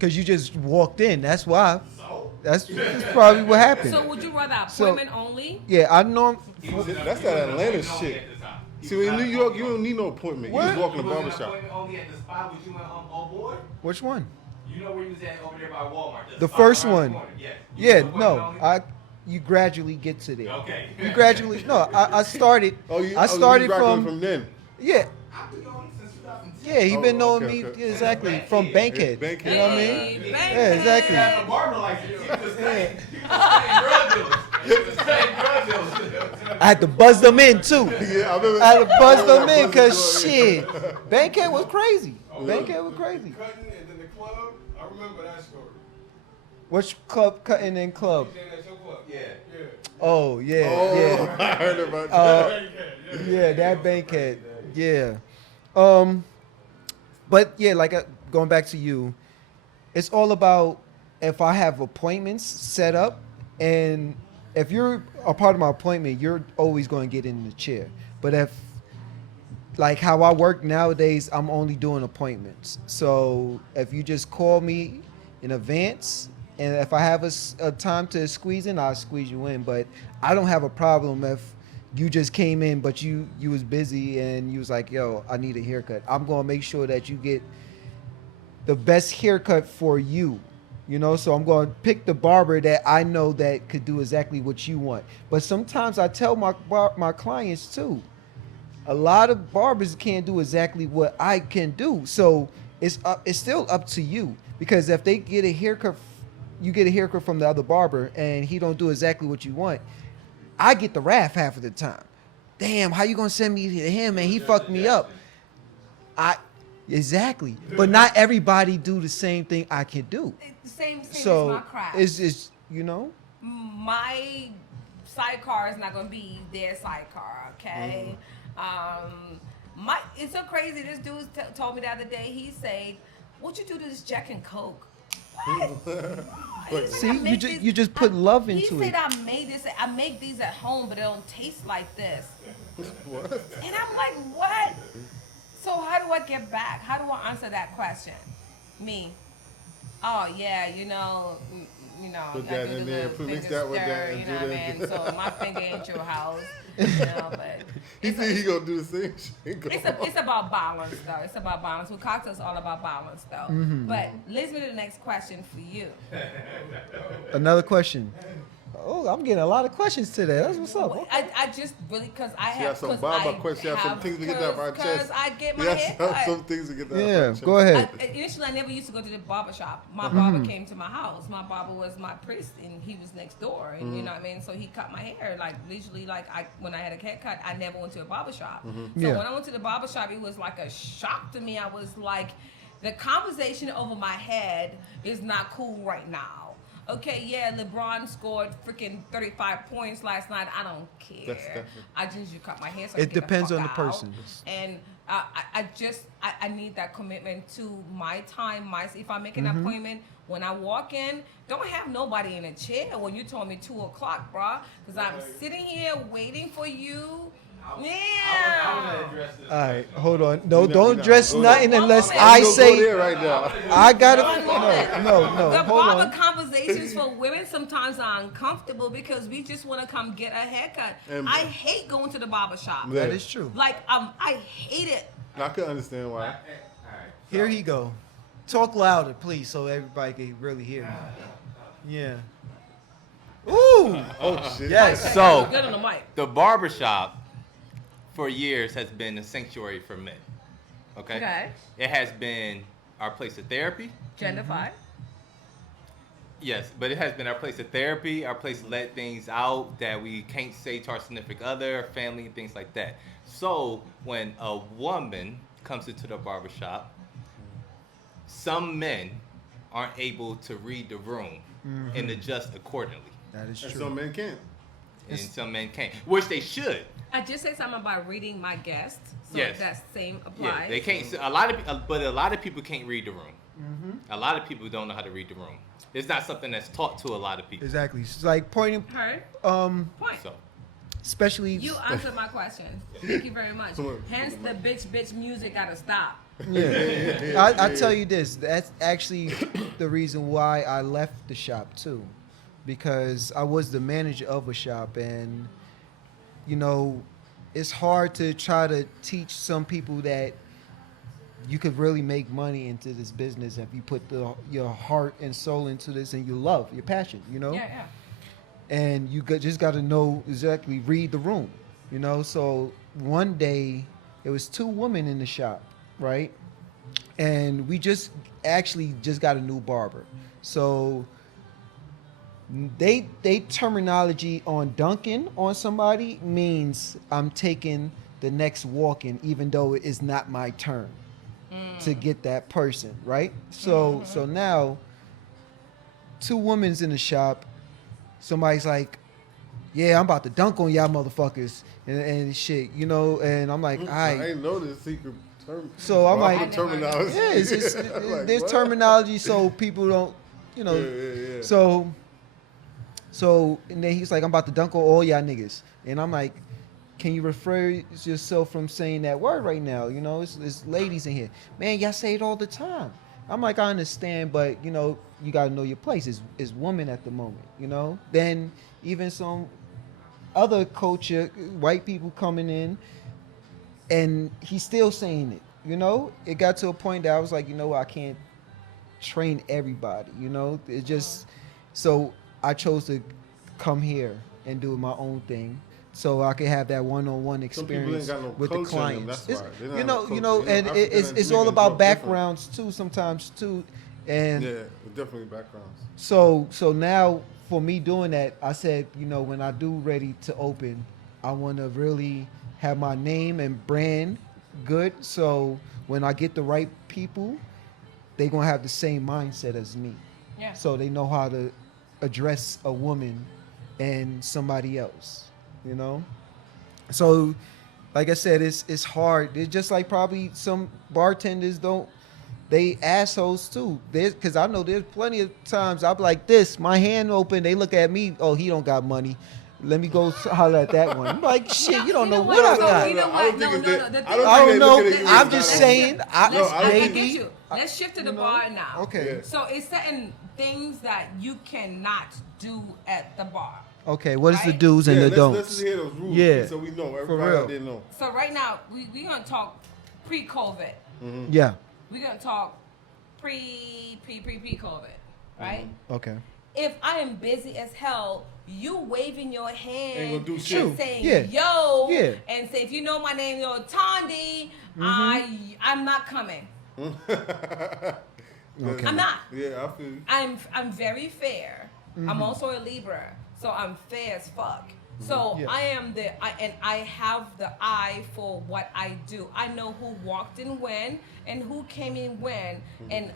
Cause you just walked in. That's why. so That's probably what happened. So would you rather So- appointment only? Yeah, I know. he was in a- That's he was that in Atlanta appointment only shit. at the time. He See, was in not New an York, you appointment. don't need no appointment. You What? just walk in He the was in barber shop. appointment only at the spot with you and old boy. Which one? You know where he was at over there by Walmart. The spot first around the one. corner. Yes. You Yeah, was appointment no. only? You gradually get to there. Okay. You gradually. No, I started. I started you graduated from. then. Yeah, I've been knowing him since 2010. yeah. He Oh, been knowing okay, me okay. exactly from Bankhead. Bankhead. You know what I mean? Hey, Yeah, exactly. He had a barber license. He was the same drug dealers. He was the same drug dealers. I had to buzz them in too. Yeah, I remember. I had to buzz them that in because buzzing shit, Bankhead was crazy. Bankhead was crazy. Cutting and then the club. I remember that story. Which club cutting in club? You at your club? Yeah. Yeah. Oh yeah, Oh, yeah. I heard about that. Yeah, that Bankhead. Yeah. But yeah, like going back to you, it's all about if I have appointments set up, and if you're a part of my appointment, you're always going to get in the chair. But if like how I work nowadays, I'm only doing appointments. So if you just call me in advance, and if I have a time to squeeze in, I'll squeeze you in. But I don't have a problem if you just came in, but you was busy and you was like, yo, I need a haircut. I'm going to make sure that you get the best haircut for you. You know, so I'm going to pick the barber that I know that could do exactly what you want. But sometimes I tell my clients too, a lot of barbers can't do exactly what I can do. So it's still up to you, because if they get a haircut, you get a haircut from the other barber and he don't do exactly what you want, I get the wrath half of the time. Damn, how you gonna send me to him and he fucked me up? Exactly. But not everybody do the same thing I can do. It's the same as So my craft. it's you know. My sidecar is not gonna be their sidecar, okay? It's so crazy. This dude told me the other day. He said, "What you do to this Jack and Coke?" What? He said, See, "I you make just this- you just put love He into said, it. I make these at home, but they don't taste like this." What? And I'm like, what? So how do I get back? How do I answer that question? Me. Oh yeah, you know, Put I that do in the there, little mix finger that with that stir, and you do know what I that. mean? So my finger ain't your house, you know, but He think he gonna do the same shit. It's about balance, though. It's about balance. With cocktails, all about balance, though. But leads me to the next question for you. Another question. Oh, I'm getting a lot of questions today. That's what's up. I just really, because I She have has some Baba questions. She has some things to get that from her chest. Because I get my Yes, hair have cut. some things to get that. Yeah, from go her ahead. Initially, I never used to go to the barber shop. My barber came to my house. My barber was my priest, and he was next door. And you know what I mean? So he cut my hair. Like, literally, when I had a haircut, I never went to a barber shop. So Yeah. when I went to the barber shop, it was like a shock to me. I was like, the conversation over my head is not cool right now. Okay, yeah, LeBron scored freaking 35 points last night. I don't care. I just you cut my hair. So I It can get depends fuck on the out. person. And I need that commitment to my time. If I make an appointment, when I walk in, don't have nobody in a chair when you told me 2 o'clock, bruh. Because I'm sitting here waiting for you. I Yeah. want to address this. All right, hold on. No, No, don't no, dress go nothing there. unless Don't I Go say there right now. I gotta. One No, The hold barber on. conversations for women sometimes are uncomfortable because we just want to come get a haircut. And- I hate going to the barber shop. Yeah. That is true. Like, I hate it. I can understand why. All right. Here he go. Talk louder, please, so everybody can really hear you. Yeah. Ooh. Oh shit. Yes. So Good on the mic. the barbershop for years has been a sanctuary for men. Okay? Okay. It has been our place of therapy. Genderfied. Yes, but it has been our place of therapy, our place to let things out that we can't say to our significant other, family, and things like that. So when a woman comes into the barbershop, some men aren't able to read the room and adjust accordingly. That is And true. some men can't. And some men can't, which they should. I just said something about reading my guests. So Yes. that same applies. Yeah, they can't. A lot of people can't read the room. A lot of people don't know how to read the room. It's not something that's taught to a lot of people. Exactly. It's like pointing. Heard? Point. So Especially. You answered my question. Thank you very much. Hence the bitch music gotta stop. Yeah. I tell you this. That's actually the reason why I left the shop too, because I was the manager of a shop, and you know, it's hard to try to teach some people that you could really make money into this business if you put your heart and soul into this and your love, your passion, you know? Yeah, yeah. And you just got to know exactly, read the room, you know? So one day, it was 2 women in the shop, right? And we just got a new barber. So they terminology on dunking on somebody means I'm taking the next walk-in, even though it is not my turn to get that person, right? So now 2 women's in the shop, somebody's like, yeah, I'm about to dunk on y'all motherfuckers and shit, you know, and I'm like, all I right. ain't know this secret term. So I'm like, terminology. yeah, it's Like, there's what? terminology so people don't, you know. Yeah. So and then he's like, I'm about to dunk on all y'all niggas, and I'm like, can you refer yourself from saying that word right now? You know, it's ladies in here, man. Y'all say it all the time. I'm like, I understand, but you know, you gotta know your place. Is woman at the moment, you know. Then even some other culture, white people coming in, and he's still saying it. You know, it got to a point that I was like, you know, I can't train everybody. You know, it just so I chose to come here and do my own thing, so I could have that one-on-one Some people ain't experience got no with the culture in them, clients. that's why. They don't You know, have you culture. know, You know, and African and it's all Jamaican about look different. backgrounds too, sometimes too, and Yeah, definitely backgrounds. so now for me doing that, I said, you know, when I do ready to open, I want to really have my name and brand good. So when I get the right people, they gonna have the same mindset as me. Yeah. So they know how to address a woman and somebody else, you know. So, like I said, it's hard. It's just like probably some bartenders don't. They assholes too. Because I know there's plenty of times I'll be like this, my hand open. They look at me. Oh, he don't got money. Let me go holler at that one. I'm like, shit, you don't know what I got. You know I what? don't think No. it's that- The I thing- don't I think don't they know. look at it I'm as just that. saying. No, I get Maybe. you. Let's shift to the bar now. Okay. Yeah. So it's certain things that you cannot do at the bar. Okay, what is the Right? do's and the let's don'ts? just hear those rules. Yeah. So we know. For Everybody real. out there know. So right now, we're going to talk pre-COVID. Yeah. We're going to talk pre-COVID, right? Okay. If I am busy as hell, you waving your hand Ain't gonna do and shit. saying Yeah. yo, Yeah. and say if you know my name, yo, Thandi, I'm not coming. Okay. I'm not. Yeah, I feel you. I'm very fair. I'm also a Libra, so I'm fair as fuck. So Yeah. I have the eye for what I do. I know who walked in when and who came in when, and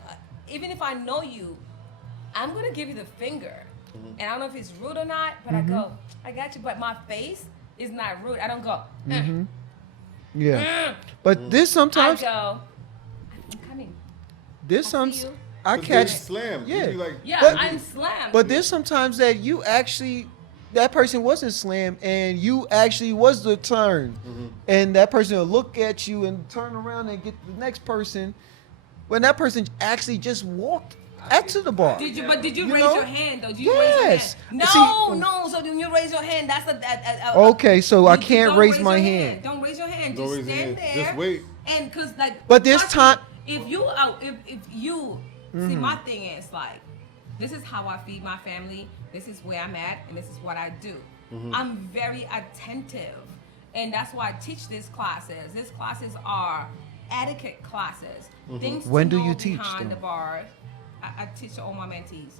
even if I know you, I'm gonna give you the finger. And I don't know if it's rude or not, but I go, I got you. But my face is not rude. I don't go. Yeah. But this I sometimes, go. I'm coming. this I some, see you. I 'Cause catch. they slam. Yeah. You be like, Yeah, But- I'm slammed. But there's sometimes that you actually, that person wasn't slammed and you actually was the turn. And that person will look at you and turn around and get the next person when that person actually just walked out to the bar. Did you You raise know? your hand though? Did you Yes. raise your hand? See- No. So when you raise your hand, that's a Okay, so I you can't don't raise my your hand. Don't raise your hand. Don't Just raise your stand hand. there. Just wait. And cause like. But this trust time- me, if you see, my thing is like, this is how I feed my family. This is where I'm at, and this is what I do. I'm very attentive, and that's why I teach these classes. These classes are etiquette classes. Things When to do know you teach behind them? the bar. I teach all my mentees,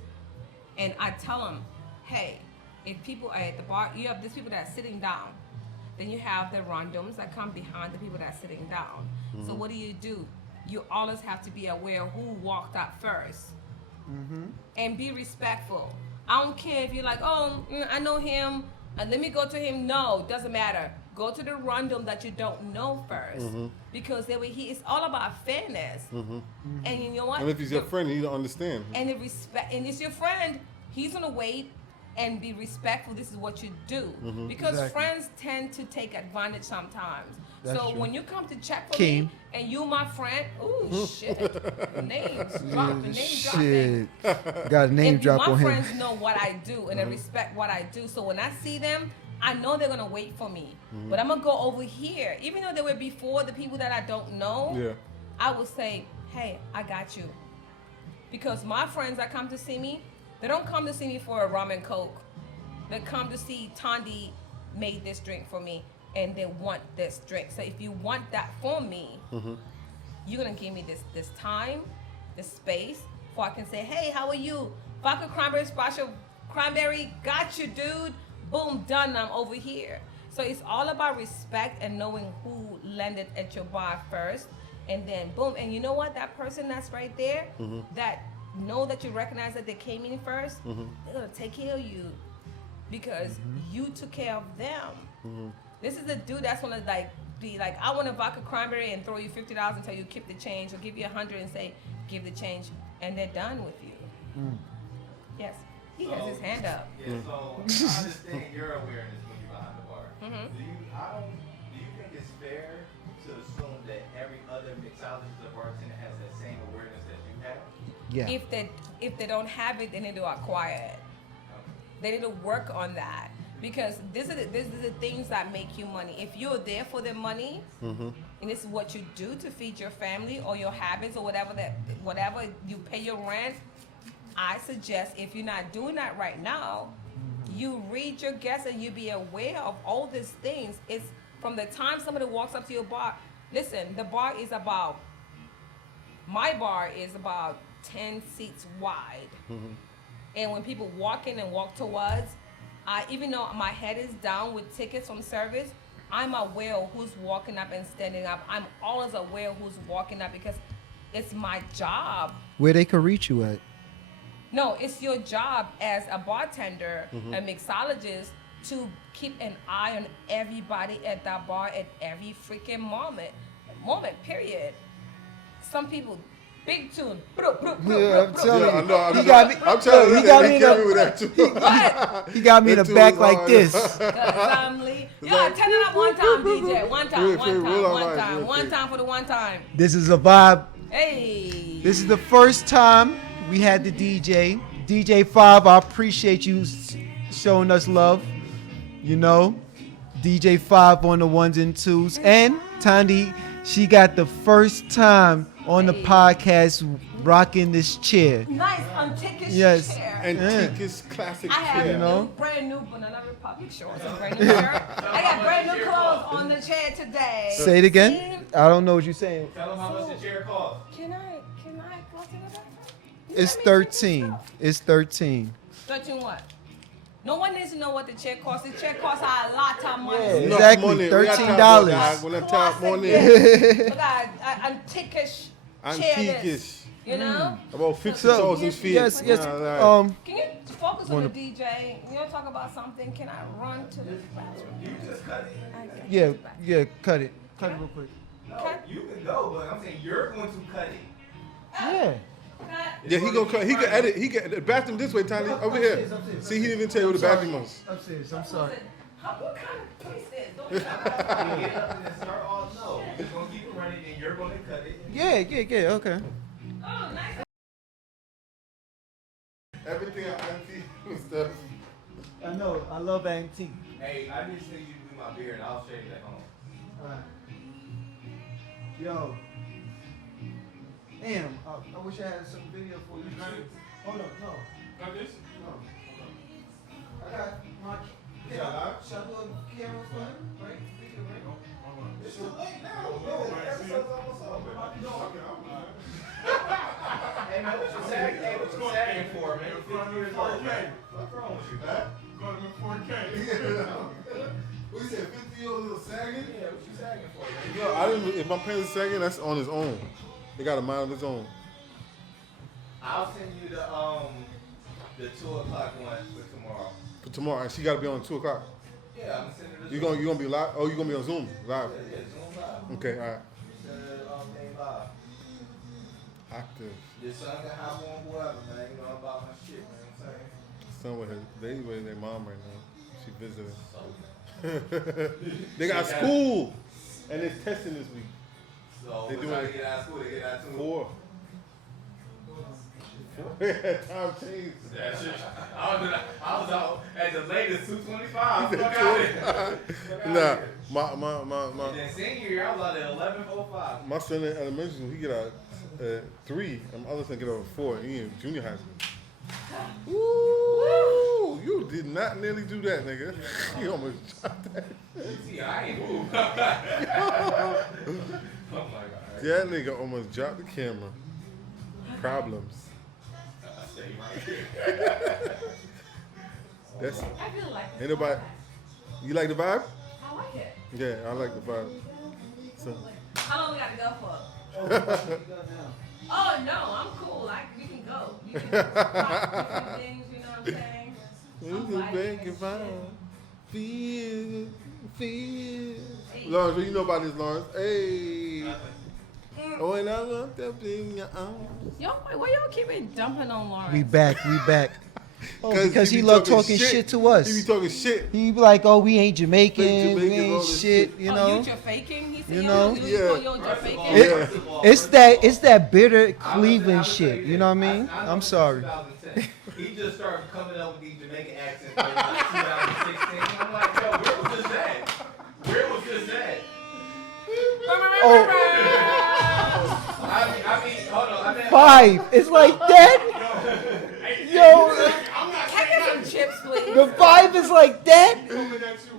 and I tell them, hey, if people are at the bar, you have these people that are sitting down. Then you have the randoms that come behind the people that are sitting down. So what do? You always have to be aware who walked out 1st and be respectful. I don't care if you're like, oh, I know him, and let me go to him. No, doesn't matter. Go to the random that you don't know 1st, because that way it's all about fairness. And you know what? and if he's your friend, he don't understand. And the respect, and it's your friend, he's gonna wait and be respectful. This is what you do, because Exactly. friends tend to take advantage sometimes. That's so true. when you come to check for Keem. me and you my friend, ooh shit, names dropping, name dropping. Shit. Got a name If drop my on him. friends know what I do and they respect what I do, so when I see them, I know they're gonna wait for me. But I'm gonna go over here, even though they were before the people that I don't know. Yeah. I will say, hey, I got you. Because my friends that come to see me, they don't come to see me for a rum and coke. They come to see Thandi made this drink for me, and they want this drink. So if you want that for me, you're gonna give me this time, this space, so I can say, hey, how are you? Vodka cranberry special, cranberry, got you, dude. Boom, done. I'm over here. So it's all about respect and knowing who landed at your bar first, and then boom. And you know what? That person that's right there, that know that you recognize that they came in 1st, they're gonna take care of you because you took care of them. This is the dude that's gonna be like, I want a vodka cranberry and throw you $50 until you keep the change, or give you $100 and say, give the change, and they're done with you. Yes, he has his hand up. Yeah, so I understand your awareness when you're behind the bar. Do you think it's fair to assume that every other mixologist or bartender has that same awareness that you have? Yeah. If they don't have it, they need to acquire it. They need to work on that, because this is the things that make you money. If you're there for the money, and this is what you do to feed your family or your habits or whatever you pay your rent, I suggest, if you're not doing that right now, you read your guests and you be aware of all these things. It's from the time somebody walks up to your bar. Listen, my bar is about 10 seats wide. And when people walk in and walk towards, even though my head is down with tickets from service, I'm aware of who's walking up and standing up. I'm always aware of who's walking up, because it's my job. Where they can reach you at? No, it's your job as a bartender, a mixologist, to keep an eye on everybody at that bar at every freaking moment, period. Some people, big tune. Yeah, I'm telling Yeah, I you. know. I'm He got me. I'm telling you, He got they me in carry the- with that too. He got me in the That too back is like hard. this. Yeah, turn it up one time, DJ. One time, Wait, one time for the one time. This is a vibe. Hey. This is the first time we had the DJ. DJ 5, I appreciate you showing us love. You know, DJ5 on the ones and twos, and Thandi, she got the first time on the podcast rocking this chair. Nice, antiquish Yes. chair. Antique's classic I have chair. You know? brand new Banana Republic shorts and brand new shirt. I got brand new clothes on the chair today. Say it again. I don't know what you're saying. Tell them how much the chair costs. Can I go to the bathroom? It's 13. It's 13. 13 what? No one needs to know what the chair costs. The chair costs a lot of money. Yeah. Enough Exactly, money. We got time $13. for that. We got time for money. Look at antiquish chair. Antiquish. You know? About 50,000 feet. Yes, yes. Yeah, right. Can you focus on the DJ? You want to talk about something? Can I run to the bathroom? You just cut it. Yeah, cut it. Cut it real quick. No, you can go, but I'm saying you're going to cut it. Yeah. Yeah, he gonna cut. He can edit. He can the bathroom this way, Tiny. Over here. See, he didn't even tell you where the bathroom was. Upstairs. I'm sorry. What kind of place is? Don't You get up and then start all no. You're going to keep it running and you're going to cut it. Yeah. Okay. Oh, nice. Everything I antique and stuff. I know. I love antique. Hey, I just need you to do my beard. I'll shave that home. Alright. Yo. Damn. I wish I had some video for you. Hold on. No. Got this? No. I got my. Yeah, live? Shall I do a camera for him? Right? Video, right? It's too late now. No, The right, episode's almost over. Okay, I'm live. Hey, man, what you sagging? Hey, what you sagging for, man? You're 50 years old, man. What's wrong with you? Got him in 4K. What you said, 50-year-old little sagging? Yeah, what you sagging for, man? Yo, I didn't. If my pants are sagging, that's on his own. They got a mind of his own. I'll send you the 2 o'clock one for tomorrow. For tomorrow, and she got to be on 2 o'clock. Yeah, I'm gonna send her the You gonna be live? Oh, you gonna be on Zoom live? Yeah, Zoom live. Okay, all right. Send her thing live. Active. Your son can hop on whoever, man. You know about my shit, man. You know what I'm saying? Son with her, they with their mom right now. She visiting. They got school, and it's testing this week. So, They what doing time it. they get out of school? They get out of 2. 4. Time changed. That shit. I was out at the latest 2:25. Fuck out of Nah, my And then senior year, I was out at 11:05. my son in elementary school, he get out at 3, and my other son get out at 4. He in junior high school. Ooh, you did not nearly do that, nigga. You almost dropped that. See, I ain't moved. Oh my God. That nigga almost dropped the camera. Problems. Stay right here. That's I feel like ain't nobody. You like the vibe? I like it. Yeah, I like the vibe. So How long we got to go for? Oh no, I'm cool. We can go. You can rock different things. You know what I'm saying? you I'm can vibing make with it vibe. shit. Feel. Hey. Lawrence, what you know about this, Lawrence? Hey. Oh, and I love that in your arms. Yo, why y'all keep dumping on Lawrence? We back. Oh, because he be love talking shit to us. He be talking shit. He be like, oh, we ain't Jamaican, Fake we Jamaicans, all ain't this shit, shit. you Oh, know. you faking? He said, You know? You Yeah. you're faking? Yeah. It's that bitter Cleveland shit. You know what I mean? I'm sorry. 2010. He just started coming up with these Jamaican accents in like 2016. I'm like, yo, where was this at? Where was this at? Oh, I mean, hold on. I mean, 5. It's like that. Yo, Can I get some chips, please? the 5 is like that.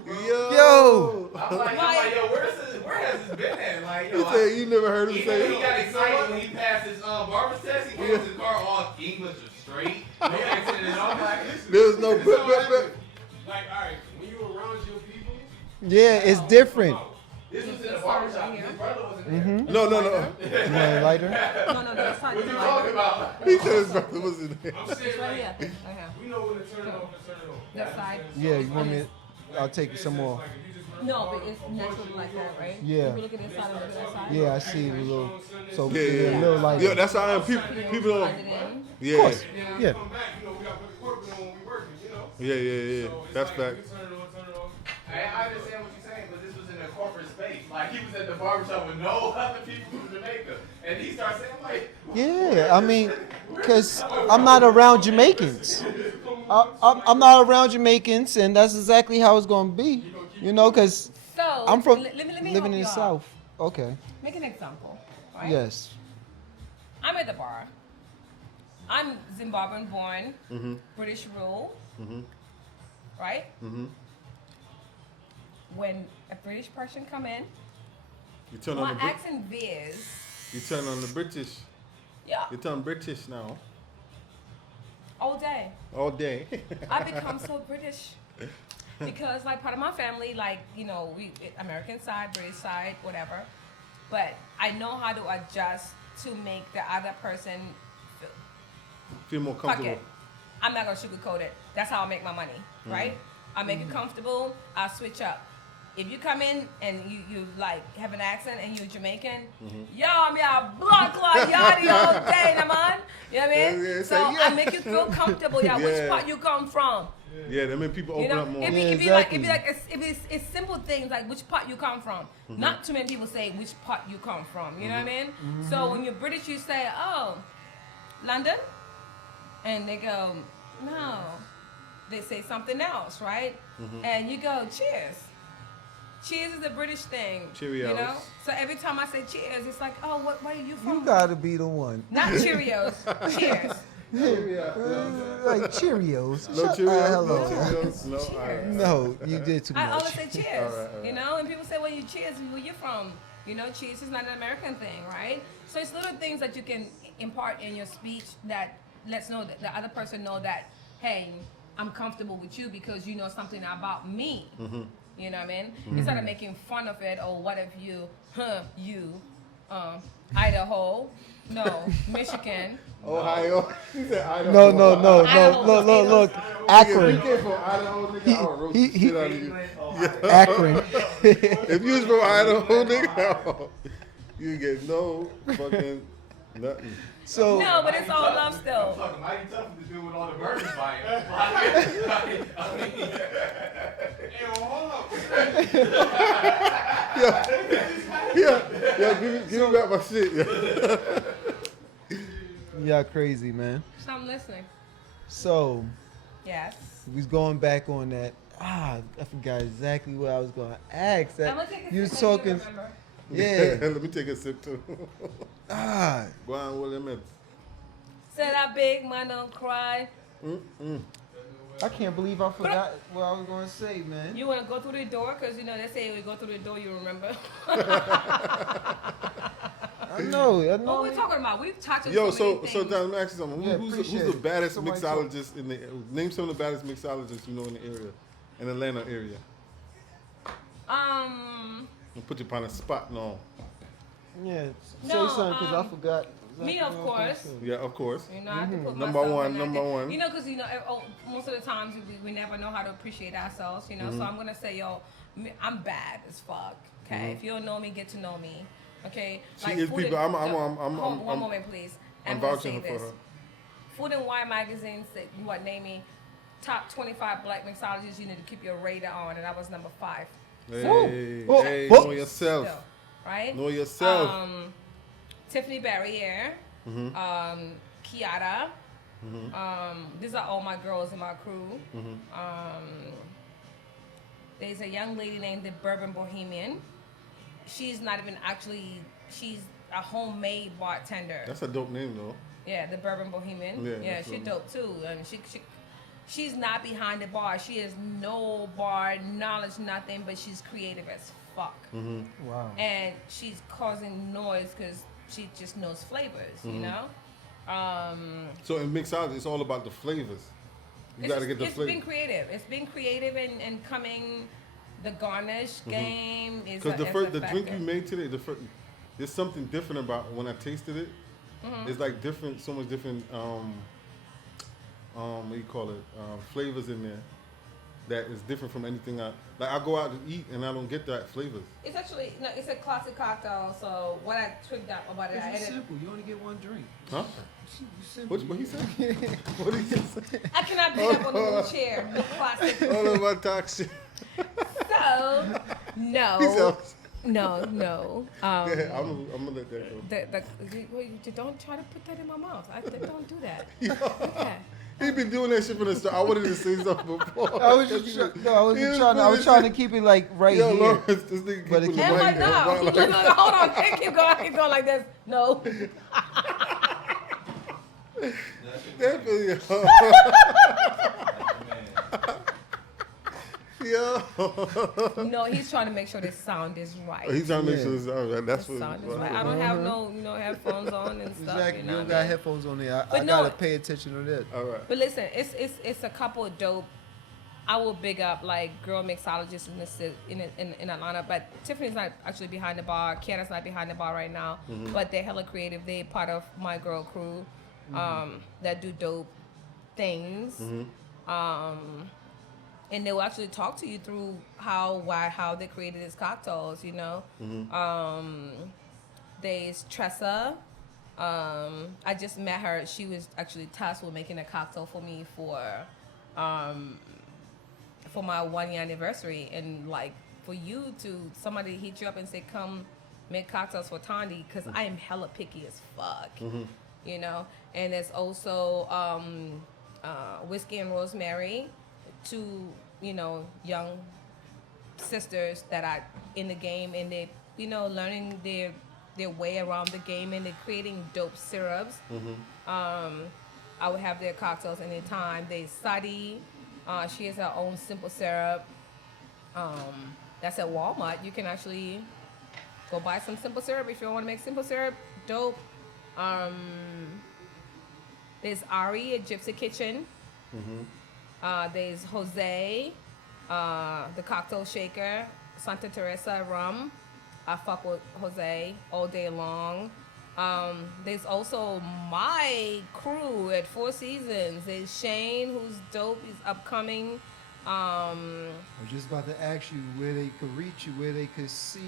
Yo. I'm like, yo, where has this been at? Like, yo, He said you never heard him he say got it. excited when he passed his barber's test. He came to his car all English or straight. No accent at all. Like, There was no Like, alright, when you around your people, Yeah, it's different. this was in the barbershop. His brother wasn't there. No. You want a lighter? No, that's not What you talking about? He said his brother wasn't there. I'm saying, Right like, here. Okay. we know when to turn it off and turn it off. That side. Yeah, you want me? I'll take some more. Like, if you just run No, but it's naturally like that, right? Yeah. If you look at this side and look at that side. Yeah, I see the little. So Yeah, a little lighter. Yeah, that's how people Slide don't. it in. Yeah. course. Then when Yeah. we come back, you know, we got to put the corporate on when we working, you know? Yeah. So it's That's like, fact. you turn it on, turn it off. I understand what you're saying, but this was in a corporate space. Like, he was at the barbershop with no other people from Jamaica. And he started saying, like, Yeah, I mean, because I'm not around Jamaicans. I'm not around Jamaicans, and that's exactly how it's gonna be. You know, because So I'm from let me living help in the you out. South. Okay. Make an example, right? Yes. I'm at the bar. I'm Zimbabwean born, British rule, right? When a British person come in, You turn my on the accent veers. You turn on the British. Yeah, You turn British now. all day. All day. I become so British because like part of my family, like we American side, British side, whatever. But I know how to adjust to make the other person Feel more fuck comfortable. it. I'm not gonna sugarcoat it. That's how I make my money, right? I make it comfortable. I switch up. If you come in and you like have an accent and you're Jamaican, yo, I'm your blood clot yachty all day, man. You know what I mean? Yeah, So yeah. I make you feel comfortable. Yeah, which Yeah. part you come from? Yeah, that make people open up more. It's simple things like which part you come from. Not too many people say which part you come from. You know what I mean? So when you're British, you say, oh, London, and they go, no. They say something else, right? And you go, cheers. Cheers is a British thing. Cheerios. You know? So every time I say cheers, it's like, oh, where are you from? You gotta be the one. Not Cheerios. Cheers. Like Cheerios. No Shut- Cheerios. hello. No Cheerios. No. Cheers. All right. No, you did too I always much. say cheers. All right. You know, and people say, well, you cheers, where you from? You know, cheers is not an American thing, right? So it's little things that you can impart in your speech that lets know that the other person know that, hey, I'm comfortable with you because you know something about me. You know what I mean? Instead of making fun of it, or what if you, Idaho, no, Michigan. Ohio. He said Idaho. No. Idaho, Look. You Akron. came from Idaho, nigga. I would roast the shit out of you. Akron. If you was from Idaho, nigga, you get no fucking nothing. So No, but it's all love I'm still. talking mighty tough with the dude with all the burgers buying. Hey, well, hold up. Yeah, give me back my shit. Yeah. yeah, crazy man. So I'm listening. So Yes. we was going back on that. I forgot exactly what I was gonna ask. I'm That gonna take a you was sip, maybe talking. you'll remember. Yeah. Let me take a sip too. Brian Williams. Said I big man don't cry. I can't believe I forgot what I was gonna say, man. You wanna go through the door? Cause you know they say when you go through the door you remember. I know. What we talking about? We've touched on Yo, so many so things. Don, let me ask you something. Yeah, Who's appreciate the it. baddest Somebody mixologist in the? Name some of the baddest mixologists you know in the area, in the Atlanta area. I'll put you upon a spot now. Yeah. No, say something because I forgot. me, of exactly what I was course. gonna say. Yeah, of course. You know, I have to put Number myself one, in that. number one. You know, because most of the times we never know how to appreciate ourselves. You know, so I'm gonna say, yo, I'm bad as fuck. Okay, if you don't know me, get to know me. Okay, She is people. One moment, please. I'm gonna vouching say for this. her. Food and Wine magazine said, name me top 25 black mixologists you need to keep your radar on, and I was number 5. Hey, Oh, hey, oh. know yourself. Still, right? Know yourself. Tiffany Barriere, Kiara. These are all my girls in my crew. There's a young lady named the Bourbon Bohemian. She's not even actually, she's a homemade bartender. That's a dope name though. Yeah, the Bourbon Bohemian. Yeah, Yeah, that's she's what- dope too. And she's not behind the bar. She has no bar knowledge, nothing, but she's creative as fuck. Wow. And she's causing noise because she just knows flavors, you know? So in mixology, it's all about the flavors. You got to get the It's flavor. been creative. It's been creative and coming. The garnish game is Because the drink factor. you made today, there's something different about when I tasted it. It's like different, so much different. What do you call it? Flavors in there that is different from anything I go out to eat and I don't get that flavors. It's actually it's a classic cocktail. So what I tweaked out about it, I It's added. simple. You only get one drink. Huh? Simple. What he said? What he say? I cannot beat up on the little chair. The classic. All of my talk shit. So no. He said, No. I'm gonna let that go. Don't try to put that in my mouth. Don't do that. Okay. He been doing that shit from the start. I wanted to say something before. I was trying to keep it like right Yo, here. Lawrence, this nigga But keep it putting And the like, mic down. no. Look, hold on. Keep going. Keep going like this. No. That video. Yo. No, he's trying to make sure the sound is right. He's trying to make Yeah. sure it's all right. That's The what. sound is right. I don't have no, headphones on and stuff. Exactly. You You know don't what I got mean? headphones on there. I But no. gotta pay attention to that. All right. But listen, it's a couple of dope. I will big up like girl mixologists in Atlanta, but Tiffany's not actually behind the bar. Kiana's not behind the bar right now, but they're hella creative. They're part of my girl crew that do dope things. And they will actually talk to you through how they created these cocktails. You know, there's Tressa. I just met her. She was actually tasked with making a cocktail for me for my 1 year anniversary. And like for you to somebody hit you up and say, come make cocktails for Thandi, because I am hella picky as fuck. You know. And there's also Whiskey and Rosemary, two, you know, young sisters that are in the game, and they, you know, learning their way around the game, and they're creating dope syrups. I would have their cocktails anytime. There's Sadi. She has her own simple syrup. That's at Walmart. You can actually go buy some simple syrup if you want to make simple syrup. Dope. There's Ari at Gypsy Kitchen. There's Jose, the cocktail shaker, Santa Teresa rum. I fuck with Jose all day long. There's also my crew at Four Seasons. There's Shane, who's dope. He's upcoming. I was just about to ask you where they could reach you, where they could see.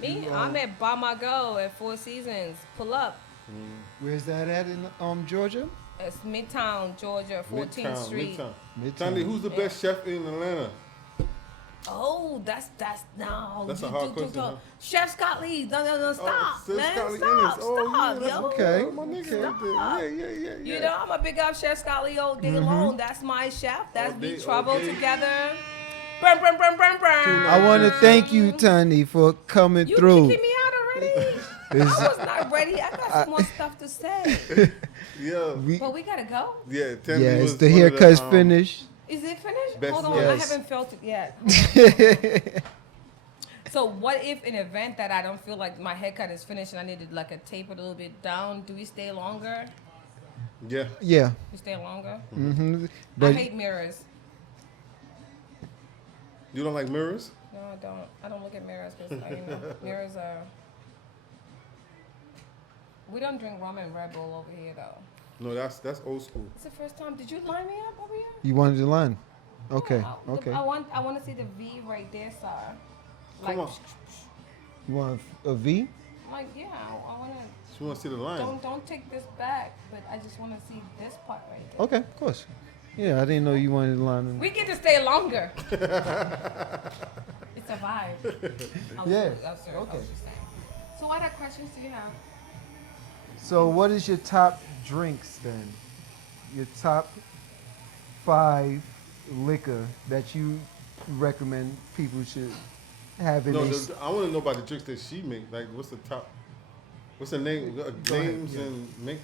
Me, you, I'm at Bamago at Four Seasons. Pull up. Where's that at in Georgia? It's Midtown, Georgia, 14th Street. Midtown. Thandi, who's the best chef in Atlanta? Oh, that's no. That's a hard question, huh? Chef Scott Lee. No, stop, Chef man. Scott Lee Stop, Ennis. Oh, stop, yeah, yo. okay. My nigga Stop. right there. Yeah. You know, I'm a big up Chef Scott Lee all day long. That's my chef. That's All we day, travel all day. together. Burn. I want to thank you, Thandi, for coming You through. kicking me out already? I was not ready. I got some more stuff to say. Yeah. But we gotta go. Yeah, Thandi Yes, was the one of haircut's finished. Is it finished? Best- Hold on, yes. I haven't felt it yet. So what if an event that I don't feel like my haircut is finished and I need to like a tape it a little bit down? Do we stay longer? Yeah. Yeah. We stay longer? Mm-hmm. I But hate mirrors. You don't like mirrors? No, I don't. I don't look at mirrors because mirrors are. We don't drink rum and Red Bull over here though. No, that's old school. It's the first time. Did you line me up over here? you wanted the line. Okay. Yeah, Okay. I want to see the V right there, sir. Like, Come on. You want a V? like yeah, I want to. She want to see the line. Don't take this back, but I just want to see this part right there. Okay, of course. Yeah, I didn't know you wanted the line. We get to stay longer. It's a vibe. Yeah. Okay. So what other questions do you have? So, what is your top drinks then? Your top 5 liquor that you recommend people should have in No, their I want to know about the drinks that she make. Like, what's the top? What's the name? Go ahead, Names yeah. and mix.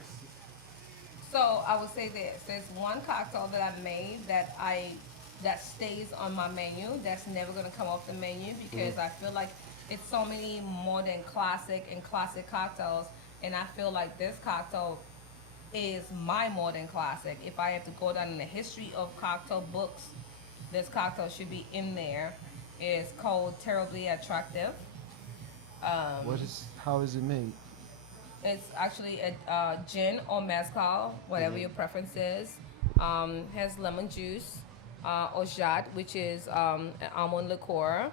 So I would say this: there's one cocktail that I've made that stays on my menu. That's never gonna come off the menu because I feel like it's so many more than classic cocktails, and I feel like this cocktail is my more than classic. If I have to go down in the history of cocktail books, this cocktail should be in there. It's called Terribly Attractive. How is it made? It's actually a gin or mezcal, whatever your preference is. Has lemon juice, orgeat, which is an almond liqueur.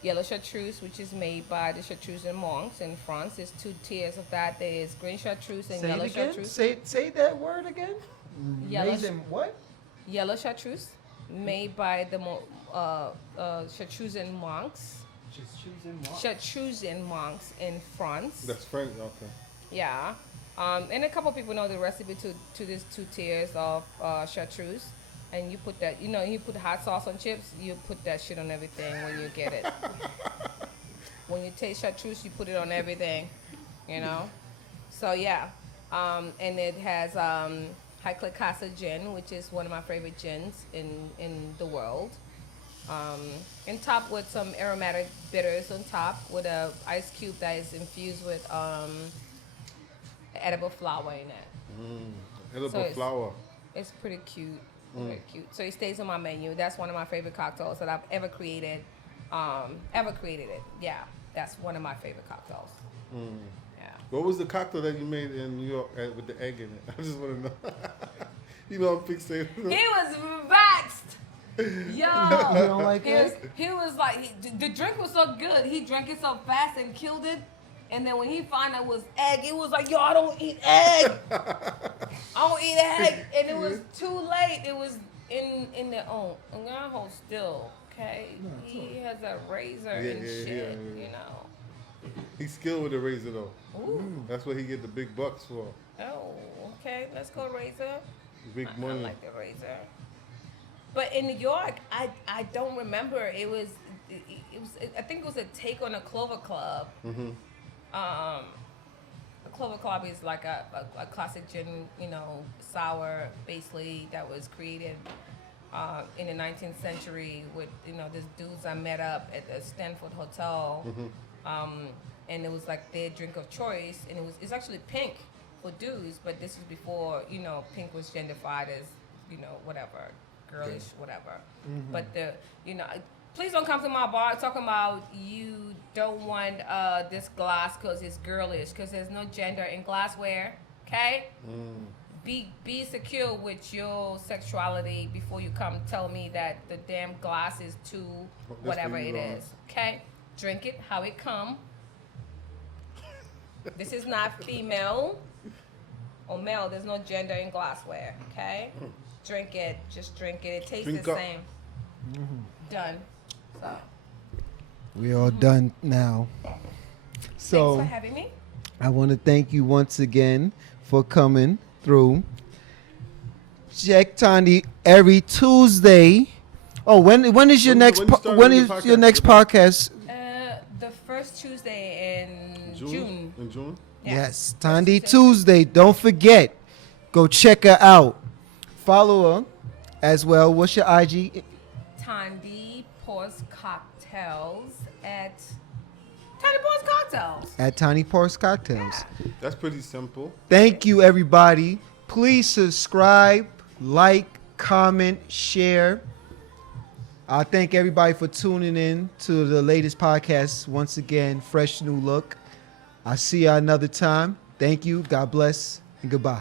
Yellow chartreuse, which is made by the chartreuse monks in France. There's 2 tiers of that. There's green chartreuse and Say yellow it again. chartreuse. Say that word again. Yellow Made in what? Yellow chartreuse, made by the chartreuse monks. Chartreuse monks in France. That's French. Okay. Yeah. And a couple people know the recipe to these 2 tiers of chartreuse. And you put that, you put hot sauce on chips, you put that shit on everything when you get it. When you taste chartreuse, you put it on everything, you know? So, yeah. And it has Casa gin, which is one of my favorite gins in the world. And top with some aromatic bitters on top with a ice cube that is infused with edible flower in it. Edible flower. It's pretty cute. Very cute. So it stays on my menu. That's one of my favorite cocktails that I've ever created. It. Yeah, that's one of my favorite cocktails. Yeah. What was the cocktail that you made in New York with the egg in it? I just want to know. You know I'm fixated. He was vexed. Yo, You don't like it? he was like, the drink was so good. He drank it so fast and killed it. And then when he found out it was egg, it was like, yo, I don't eat egg. I don't eat egg. And it was too late. It was in the I'm gonna hold still, okay? He has a razor and shit, you know. He's skilled with the razor though. Ooh. That's what he get the big bucks for. Oh, okay. Let's go razor. Big I money. like the razor. But in New York, I don't remember. It was I think it was a take on a Clover Club. Mm-hmm. A Clover Club is like a classic gin, sour, basically, that was created in the 19th century with, these dudes I met up at the Stanford Hotel. And it was like their drink of choice. And it's actually pink for dudes, but this is before, pink was genderfied as, whatever, girlish, whatever. But please don't come to my bar talking about you don't want this glass because it's girlish, because there's no gender in glassware, okay? Be secure with your sexuality before you come tell me that the damn glass is too whatever it is, okay? Drink it how it come. This is not female or male. There's no gender in glassware, okay? Drink it. Just drink it. It tastes the same. Done. So. We all done now. So Thanks for having me. I want to thank you once again for coming through. Check Thandi every Tuesday. Oh, when is your next podcast? The first Tuesday in June. In June? Yeah. Yes, Thandi Tuesday. Don't forget. Go check her out. Follow her as well. What's your IG? Thandi Pours Cocktails at Thandi Pours Cocktails. At Thandi Pours Cocktails. That's pretty simple. Thank you, everybody. Please subscribe, like, comment, share. I thank everybody for tuning in to the latest podcast. Once again, fresh new look. I'll see you another time. Thank you. God bless and goodbye.